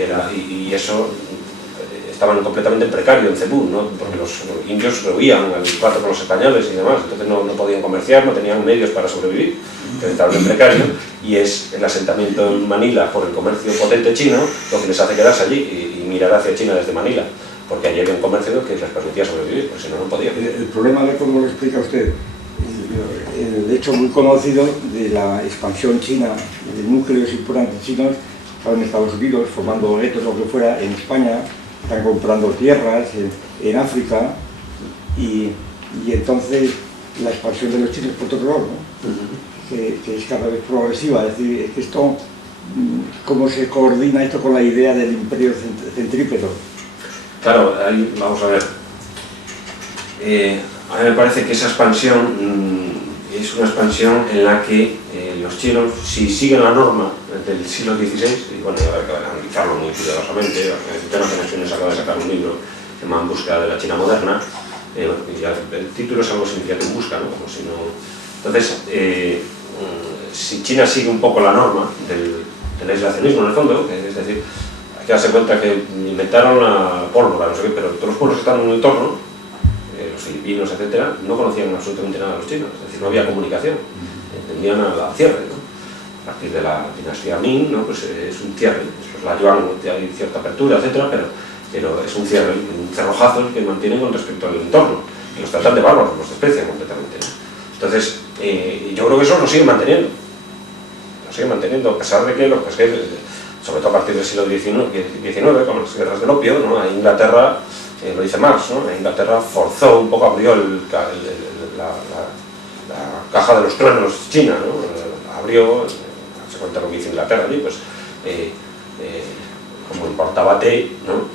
eso... estaban completamente en precario en Cebú, ¿no? Porque los indios huían al cuarto con los españoles y demás, entonces no podían comerciar, no tenían medios para sobrevivir, que estaban en precario, y es el asentamiento en Manila por el comercio potente chino lo que les hace quedarse allí y mirar hacia China desde Manila, porque allí había un comercio que les permitía sobrevivir, porque si no, no podían. El problema de cómo lo explica usted, el hecho muy conocido de la expansión china, de núcleos importantes chinos, estaban en Estados Unidos formando guetos, lo que fuera, en España, están comprando tierras, en África, y entonces la expansión de los chinos por otro lado, ¿no? que es cada vez progresiva, es decir, es que esto, ¿cómo se coordina esto con la idea del imperio centrípeto? Claro, ahí vamos a ver. A mí me parece que esa expansión es una expansión en la que los chinos, si siguen la norma del siglo XVI, y bueno, habrá que analizarlo muy cuidadosamente, el Instituto de Naciones acaba de sacar un libro que se llama En busca de la China moderna, y ya el título es algo significativo, en busca, ¿no? Como si no... Entonces, si China sigue un poco la norma del aislacionismo en el fondo, es decir, hay que darse cuenta que inventaron la pólvora, no sé qué, pero todos los pueblos que están en el entorno, los filipinos, etcétera, no conocían absolutamente nada de los chinos, es decir, no había comunicación, entendían a la cierre, ¿no? A partir de la dinastía Ming, ¿no? Pues es un cierre, después la Yuan hay cierta apertura, etcétera, pero es un cierre, un cerrojazo que mantienen con respecto al entorno, y los tratan de bárbaros, los desprecian completamente, ¿no? Entonces, yo creo que eso lo siguen manteniendo, a pesar de que los pesqueros, sobre todo a partir del siglo XIX, con las guerras del opio, ¿no? A Inglaterra, lo dice Marx, ¿no? A Inglaterra forzó un poco, abrió la caja de los truenos china, ¿no? Abrió, se cuenta lo que hizo Inglaterra allí, pues como importaba té, ¿no?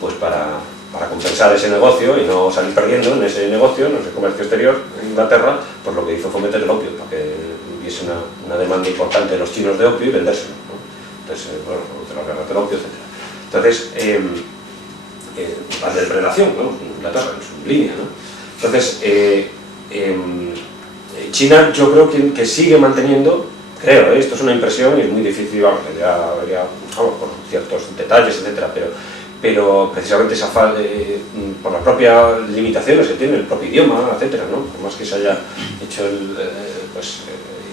Pues para compensar ese negocio y no salir perdiendo en ese negocio, en ese comercio exterior en Inglaterra, pues lo que hizo fue meter el opio, para que hubiese una demanda importante de los chinos de opio y vendérselo, ¿no? Entonces, bueno, de las guerras del opio, etc. Entonces, la depredación, ¿no? Inglaterra, en su línea, ¿no? Entonces, China yo creo que sigue manteniendo, creo, esto es una impresión y es muy difícil, vamos, por ciertos detalles, etc., pero precisamente esa por las propias limitaciones que tiene el propio idioma, etcétera, ¿no? Por más que se haya hecho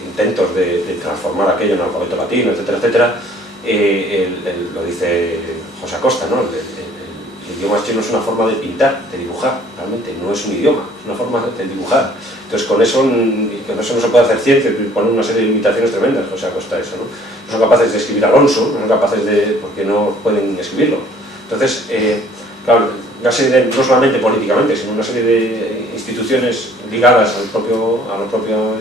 intentos de transformar aquello en alfabeto latino, etcétera, etcétera, lo dice José Acosta, ¿no? El idioma chino es una forma de pintar, de dibujar, realmente, no es un idioma, es una forma de dibujar. Entonces con eso no se puede hacer ciencia, poner una serie de limitaciones tremendas, José Acosta, eso, ¿no? No son capaces de escribir Alonso, no son capaces porque no pueden escribirlo. Entonces, claro, una serie no solamente políticamente, sino una serie de instituciones ligadas al propio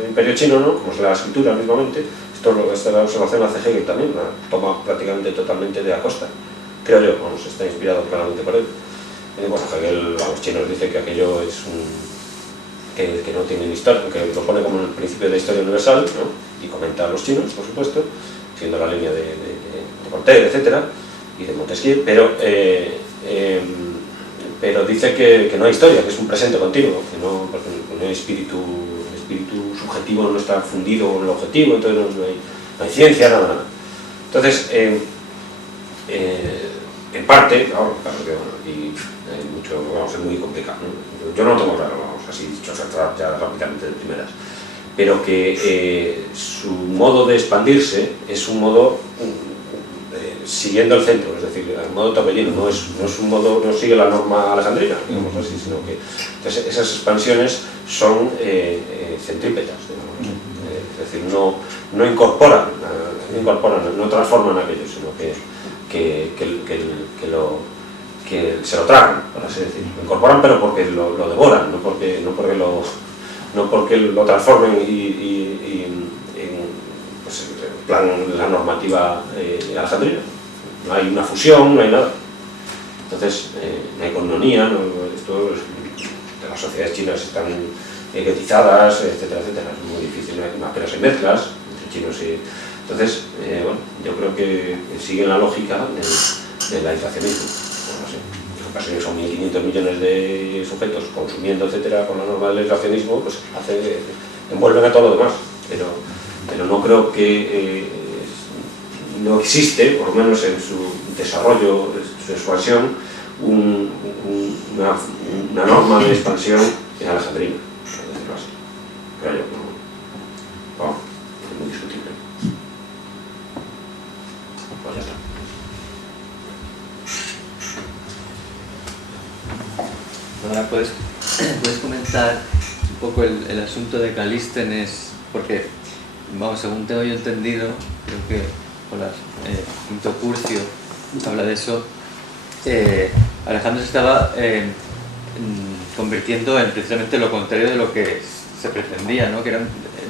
imperio chino, ¿no? Como es la escritura mismamente. Esta es la observación hace Hegel también, la toma prácticamente totalmente de Acosta, creo yo, vamos, está inspirado claramente por él. Bueno, Hegel a los chinos dice que aquello es que no tienen historia, que lo pone como el principio de la historia universal, ¿no? Y comenta a los chinos, por supuesto, siendo la línea de Voltaire, etcétera, y de Montesquieu, pero dice que no hay historia, que es un presente continuo, que no hay espíritu subjetivo, no está fundido con el objetivo, entonces no hay ciencia, nada. Entonces, en parte, claro que aquí hay mucho, vamos, es muy complicado, ¿no? Yo no lo tengo claro, vamos, así dicho, ya rápidamente de primeras, pero que su modo de expandirse es un modo siguiendo el centro, es decir, el modo torbellino, no es un modo, no sigue la norma alejandrina, digamos así, sino que entonces, esas expansiones son centrípetas, digamos, es decir, no incorporan, no transforman aquello, sino que se lo tragan, por así decirlo. Lo incorporan, pero porque lo devoran, no porque lo transformen pues, en plan la normativa alejandrina. No hay una fusión, no hay nada. Entonces, no hay coinonía, las sociedades chinas están guetizadas, etcétera, etcétera. Es muy difícil, apenas hay mezclas entre chinos y... Entonces, bueno, yo creo que siguen la lógica del aislacionismo. Bueno, no sé, en ocasiones son 1.500 millones de sujetos consumiendo, etcétera, con la norma del aislacionismo, pues envuelven a todo lo demás. Pero no creo que no existe, por lo menos en su desarrollo, su expansión, una norma de expansión alejandrina, por decirlo así. Creo yo, no, vamos, es muy discutible. Pues ya está. Ahora puedes comentar un poco el asunto de Calístenes, porque, vamos, según tengo yo entendido, creo que Quinto Curcio habla de eso, Alejandro se estaba convirtiendo en precisamente lo contrario de lo que se pretendía, ¿no? Que era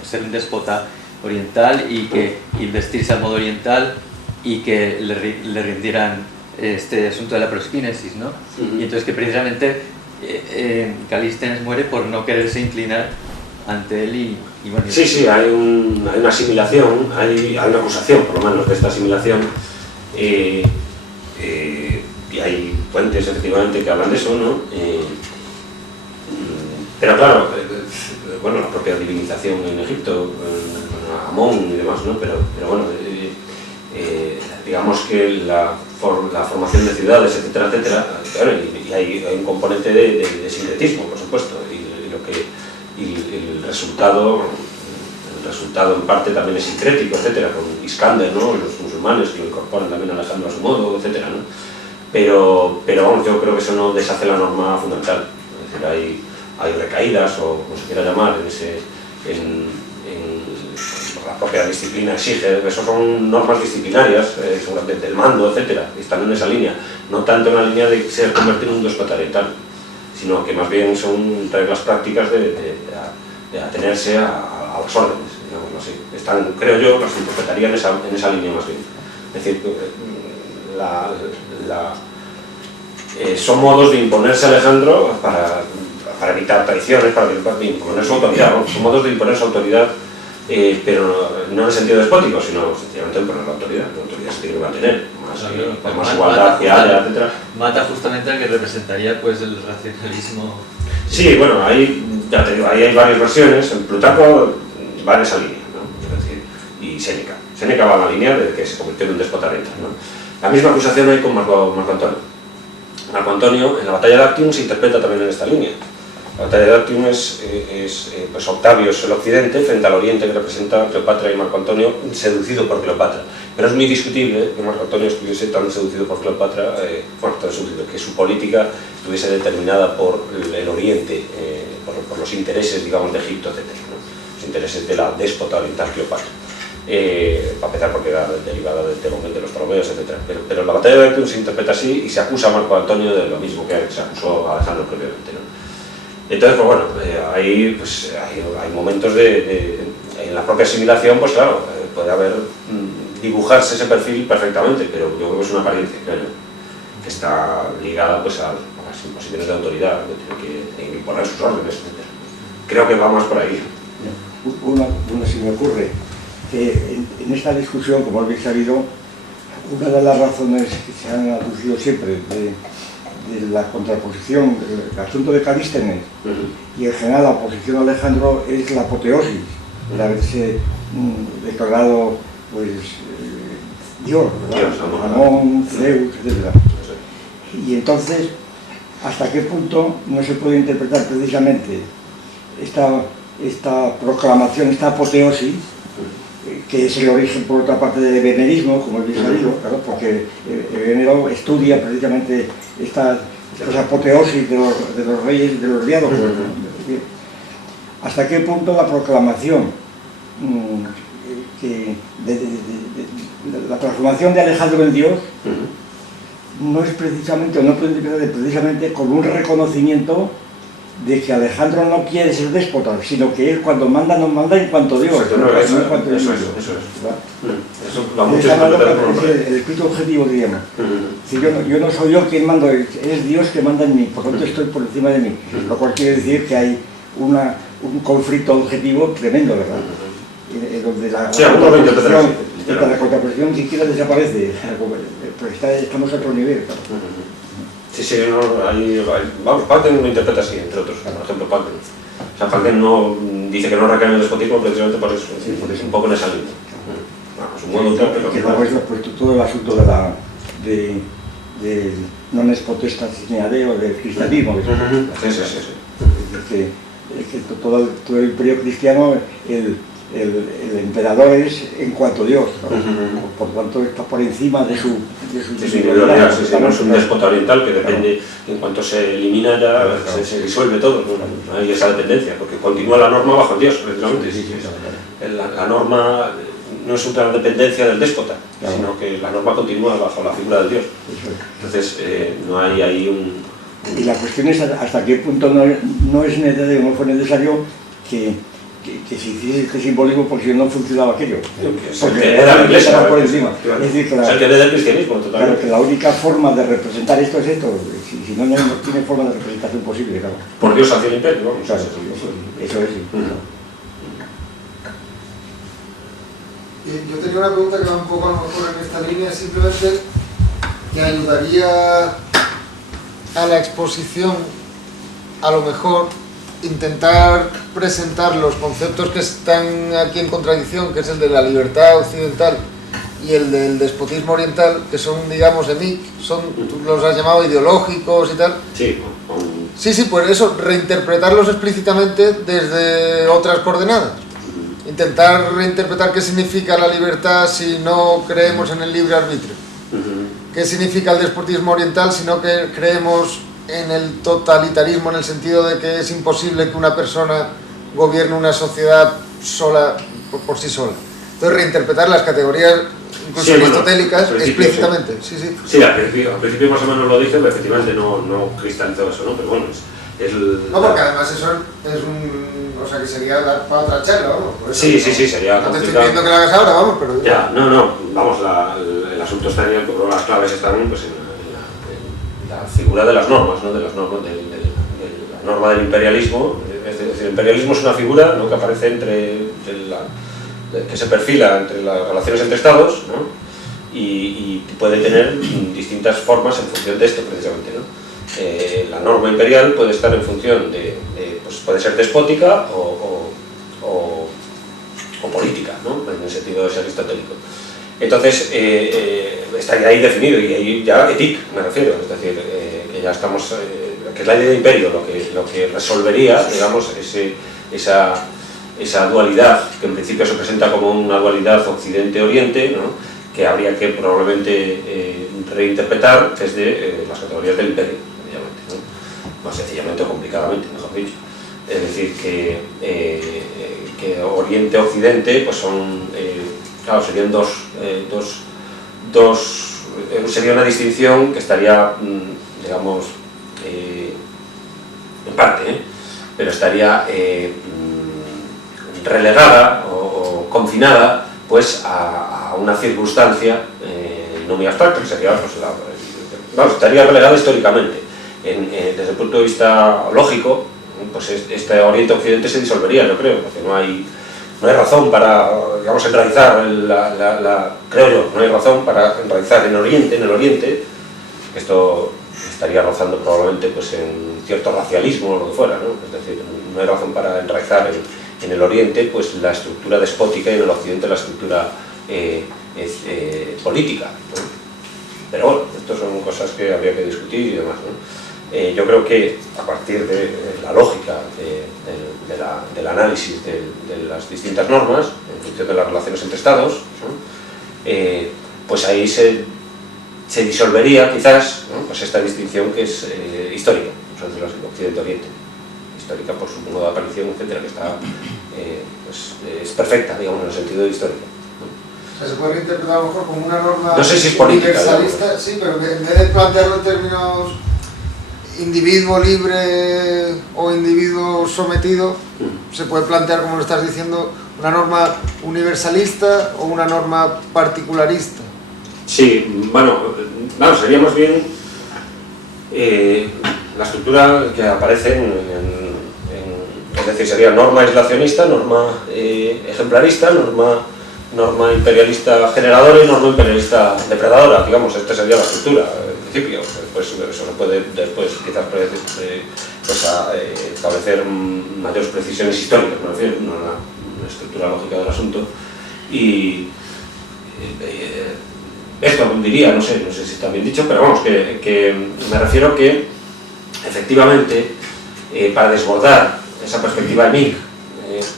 ser un déspota oriental y que investirse al modo oriental y que le rindieran este asunto de la proskinesis, ¿no? Y entonces que precisamente Calístenes muere por no quererse inclinar ante él y bueno... Sí, hay una asimilación, hay una acusación por lo menos de esta asimilación, y hay fuentes efectivamente que hablan de eso, ¿no? Pero claro, bueno, la propia divinización en Egipto, Amón y demás, ¿no? Pero bueno, digamos que la formación de ciudades, etcétera, etcétera, claro, y hay un componente de sincretismo, por supuesto, y el resultado en parte también es sincrético, etcétera, con Iskander, ¿no? Los musulmanes que lo incorporan también a Alejandro a su modo, etcétera, ¿no? Pero vamos, yo creo que eso no deshace la norma fundamental. Es decir, hay recaídas, o como se quiera llamar, la propia disciplina exige, eso son normas disciplinarias, seguramente el mando, etcétera, que están en esa línea, no tanto en la línea de ser convertido en un déspota oriental, sino que más bien son reglas prácticas de atenerse a las órdenes, digámoslo así. Están, creo yo, las interpretaría en esa línea más bien. Es decir, son modos de imponerse a Alejandro para evitar traiciones, para imponer su autoridad, ¿no? Son modos de imponer su autoridad, pero no en el sentido despótico, sino sencillamente imponer la autoridad. La autoridad se tiene que mantener, más igualdad que haya, etc. Mata justamente al que representaría pues el racionalismo. Sí, bueno, ya te digo, ahí hay varias versiones. Plutarco va en esa línea, ¿no? Es decir, y Séneca. Séneca va en la línea de que se convirtió en un déspota oriental, ¿no? La misma acusación hay con Marco Antonio. Marco Antonio, en la batalla de Actium, se interpreta también en esta línea. La batalla de Actium pues Octavio es el occidente frente al oriente que representa Cleopatra y Marco Antonio, seducido por Cleopatra. Pero es muy discutible que Marco Antonio estuviese tan seducido por Cleopatra, que su política estuviese determinada por el oriente, por los intereses, digamos, de Egipto, etc., ¿no? Los intereses de la déspota oriental Cleopatra. Para empezar, porque era derivada del momento de los Ptolomeos, etc. Pero la batalla de Actium se interpreta así y se acusa a Marco Antonio de lo mismo que se acusó a Alejandro previamente, ¿no? Entonces, pues bueno, hay momentos en la propia asimilación, pues claro, puede haber dibujarse ese perfil perfectamente, pero yo creo que es una apariencia, claro, que está ligada pues a las imposiciones de autoridad, que tienen que imponer sus órdenes, etc. Creo que va más por ahí. Una se me ocurre que en esta discusión, como habéis sabido, una de las razones que se han aducido siempre de la contraposición del asunto de Calístenes y en general la oposición a Alejandro es la apoteosis, el haberse declarado pues Dios, Amón, Zeus, etc. Y entonces, ¿hasta qué punto no se puede interpretar precisamente esta proclamación, esta apoteosis, que es el origen por otra parte del venerismo, como habéis sabido, claro, porque el venero estudia precisamente estas apoteosis de los reyes y de los diálogos. ¿Hasta qué punto la proclamación, la transformación de Alejandro en Dios no es precisamente, o no puede interpretarse precisamente con un reconocimiento de que Alejandro no quiere ser déspota, sino que él cuando manda, nos manda en cuanto Dios. Eso es el espíritu objetivo, diríamos. Si yo no soy yo quien mando, es Dios que manda en mí, por lo tanto estoy por encima de mí. Lo cual quiere decir que hay un conflicto objetivo tremendo, ¿verdad? Donde la contraposición ni siquiera desaparece, pues estamos a otro nivel. Sí, vamos, Packen lo interpreta así, entre otros, por ejemplo, Packen. O sea, Packen no dice que no recae en el despotismo precisamente por eso, es un poco en esa línea. Vamos, un modo pero que luego es puesto todo el asunto del non es potestas sine adeo del cristianismo. Que todo el imperio cristiano, el emperador es en cuanto Dios, ¿no? Por tanto está por encima de su individualidad. No es un déspota oriental que depende, en cuanto se elimina ya se disuelve todo, no hay esa dependencia, porque continúa la norma bajo Dios, precisamente. La norma no es una dependencia del déspota, sino que la norma continúa bajo la figura del Dios. Entonces no hay ahí un... Y la cuestión es hasta qué punto no es necesario, no fue necesario que se hiciese este simbolismo, porque si no funcionaba aquello. Porque era la iglesia por encima. Es decir, que hereda el cristianismo, totalmente. Claro, que la única forma de representar esto es esto. Si no tiene forma de representación posible, claro. Por Dios hacia el imperio, vamos. Claro, eso es. Yo tenía una pregunta que va un poco a lo mejor en esta línea, simplemente que ayudaría a la exposición, a lo mejor intentar presentar los conceptos que están aquí en contradicción, que es el de la libertad occidental y el del despotismo oriental, que son, digamos, EMIC, tú los has llamado ideológicos y tal. Sí. Sí, por eso, reinterpretarlos explícitamente desde otras coordenadas. Intentar reinterpretar qué significa la libertad si no creemos en el libre arbitrio. ¿Qué significa el despotismo oriental si no que creemos en el totalitarismo, en el sentido de que es imposible que una persona gobierne una sociedad sola, por sí sola? Entonces, reinterpretar las categorías, incluso aristotélicas, explícitamente. Sí, al principio más o menos lo dije, pero efectivamente no cristalizó eso, ¿no? Pero bueno, no, porque además eso es o sea, que sería dar para otra charla, vamos. Sí, sería no te estoy pidiendo que lo hagas ahora, vamos, pero... Ya, vamos, el asunto está en las claves están pues, en la figura de las normas, ¿no? De las normas, de la norma del imperialismo. Es decir, el imperialismo es una figura, ¿no? Que aparece que se perfila entre las relaciones entre estados, ¿no? Y puede tener distintas formas en función de esto, precisamente, ¿no? La norma imperial puede estar en función pues puede ser despótica o política, ¿no? En el sentido de ser aristotélico. Entonces, estaría ahí definido, y ahí ya ética, me refiero, es decir, que ya estamos, que es la idea de imperio, lo que resolvería, digamos, esa dualidad, que en principio se presenta como una dualidad occidente-oriente, ¿no? Que habría que probablemente reinterpretar desde las categorías del imperio, obviamente, ¿no? Más sencillamente o complicadamente, mejor dicho. Es decir, que Oriente-Occidente pues son, claro, serían sería una distinción que estaría, digamos, en parte, pero estaría relegada o confinada pues a una circunstancia no muy abstracta, que sería, pues, estaría relegada históricamente. Desde el punto de vista lógico, pues este Oriente-Occidente se disolvería, yo creo, porque no hay razón para, digamos, enraizar, creo yo, no hay razón para enraizar en el Oriente, que esto estaría rozando probablemente pues, en cierto racialismo o lo que fuera, ¿no? Es decir, no hay razón para enraizar en el Oriente pues, la estructura despótica y en el Occidente la estructura política, ¿no? Pero bueno, estas son cosas que habría que discutir y demás, ¿no? Yo creo que a partir de la lógica del análisis de las distintas normas, en función de las relaciones entre estados, ¿no? Pues ahí se disolvería quizás, ¿no? Pues esta distinción que es histórica, entre los Occidente-Oriente, histórica por su modo de aparición, etcétera, que está, pues, es perfecta, digamos, en el sentido histórico. O sea, se puede interpretar a lo mejor como una norma no sé si es política, universalista, digamos. Sí, pero que en vez de plantearlo en términos individuo libre o individuo sometido, se puede plantear, como lo estás diciendo, una norma universalista o una norma particularista. Sí, bueno, sería más bien la estructura que aparece es decir, sería norma aislacionista, norma ejemplarista, norma imperialista generadora y norma imperialista depredadora, digamos, esta sería la estructura, en principio. Después eso se puede quizás establecer mayores precisiones históricas, me refiero, una estructura lógica del asunto, y esto diría, no sé si está bien dicho, pero vamos, que me refiero que efectivamente para desbordar esa perspectiva EMIC,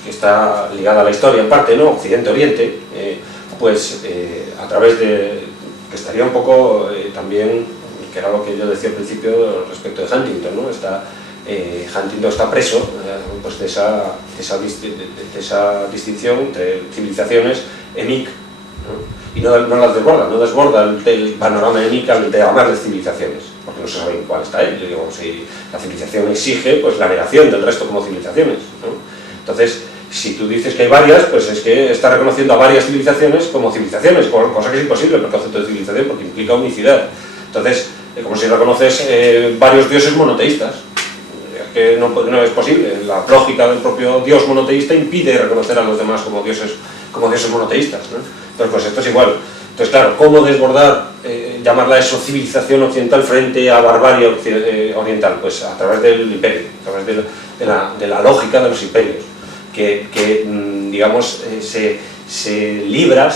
que está ligada a la historia en parte, ¿no? Occidente-Oriente, pues a través de, que estaría un poco también, que era lo que yo decía al principio respecto de Huntington, ¿no? Huntington está preso pues de esa distinción entre civilizaciones EMIC, ¿no? Y no las desborda el panorama EMIC de llamarles civilizaciones, porque no se sabe en cuál está él. Digamos, si la civilización exige pues la negación del resto como civilizaciones, ¿no? Entonces, si tú dices que hay varias, pues es que está reconociendo a varias civilizaciones como civilizaciones, cosa que es imposible por el concepto de civilización, porque implica unicidad. Entonces, como si reconoces varios dioses monoteístas, que no es posible. La lógica del propio dios monoteísta impide reconocer a los demás como dioses monoteístas, ¿no? Entonces, pues esto es igual. Entonces, claro, ¿cómo desbordar, llamarla eso civilización occidental frente a barbarie oriental? Pues a través del imperio, a través de la lógica de los imperios, que digamos, se libera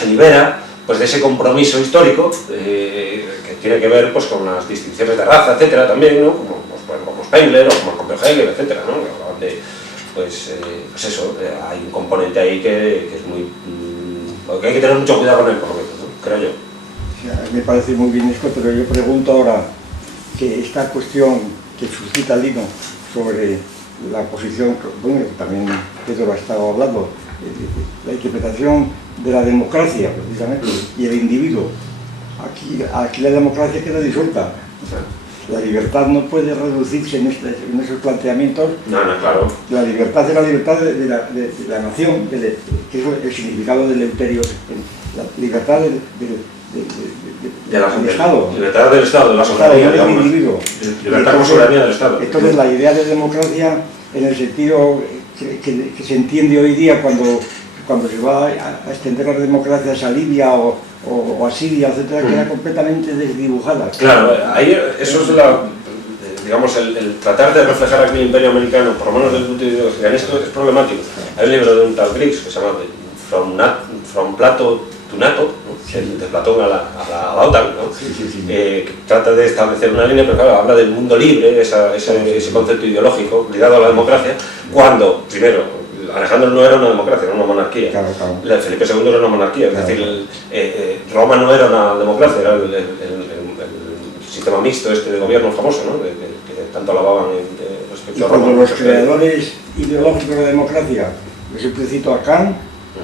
pues de ese compromiso histórico que tiene que ver pues con las distinciones de raza, etcétera, también, ¿no? Como Spengler o como el propio Hegel, etcétera, ¿no? Pues eso, hay un componente ahí que es muy... que hay que tener mucho cuidado con él, por lo menos, ¿no? Creo yo. O sea, me parece muy bien esto, pero yo pregunto ahora que esta cuestión que suscita Lino sobre la posición, bueno, que también Pedro ha estado hablando, la interpretación de la democracia, precisamente, y el individuo. Aquí la democracia queda disuelta. La libertad no puede reducirse en esos planteamientos. No, claro. La libertad es la libertad de la nación, que es el significado del imperio. La libertad del Estado. Libertad del Estado, de la soberanía, del individuo. Libertad como soberanía del Estado. Entonces, la idea de democracia, en el sentido que se entiende hoy día cuando se va a extender la democracia a Libia o a Siria, etcétera, queda completamente desdibujada. Claro, ahí eso es digamos, el tratar de reflejar aquí el imperio americano, por lo menos desde el punto de vista de esto es problemático. Hay un libro de un tal Griggs que se llama From Plato to NATO, ¿no? De Platón a la OTAN, ¿no? Que trata de establecer una línea, pero claro, habla del mundo libre, ese concepto ideológico ligado a la democracia, cuando, primero, Alejandro no era una democracia, era una monarquía. Claro. Felipe II era una monarquía, es decir, Roma no era una democracia, era el sistema mixto de gobierno famoso, ¿no? que tanto alababan respecto a Roma. Y cuando los creadores ideológicos de la democracia, yo siempre cito a Kant,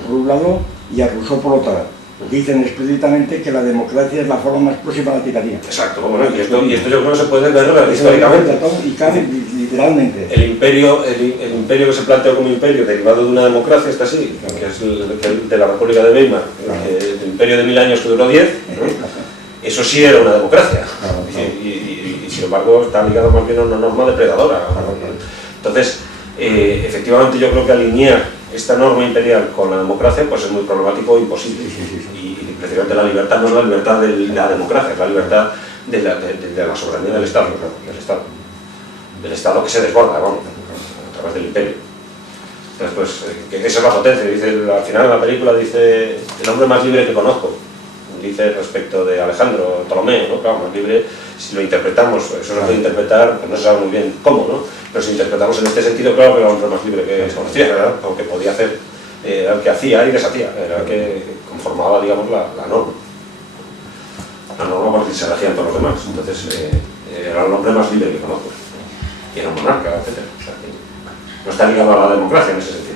por un lado, y a Rousseau por otro, dicen explícitamente que la democracia es la forma más próxima a la tiranía. Exacto, bueno, y esto yo creo que se puede ver históricamente. Y Kant, literalmente. El imperio que se planteó como imperio derivado de una democracia está así, que es el de la República de Weimar, el imperio de 1000 años que duró 10, ¿no? Eso sí era una democracia, y sin embargo está ligado más bien a una norma depredadora. Entonces, efectivamente yo creo que alinear esta norma imperial con la democracia pues es muy problemático e imposible. Y precisamente la libertad no es la libertad de la democracia, es la libertad de la soberanía del Estado, del Estado que se desborda, vamos, a través del imperio. Entonces, pues, que esa es la potencia. Dice, al final de la película dice el hombre más libre que conozco. Dice respecto de Alejandro Ptolomeo, ¿no? Claro, más libre, si lo interpretamos, eso se puede interpretar, pues no se sabe muy bien cómo, ¿no? Pero si interpretamos en este sentido, claro que era el hombre más libre que se conocía, ¿verdad? Aunque podía hacer, era el que hacía y deshacía, era el que conformaba, digamos, la norma. La norma porque se regían todos los demás, entonces era el hombre más libre que conozco. Y era un monarca, etc. O sea, no está ligado a la democracia en ese sentido.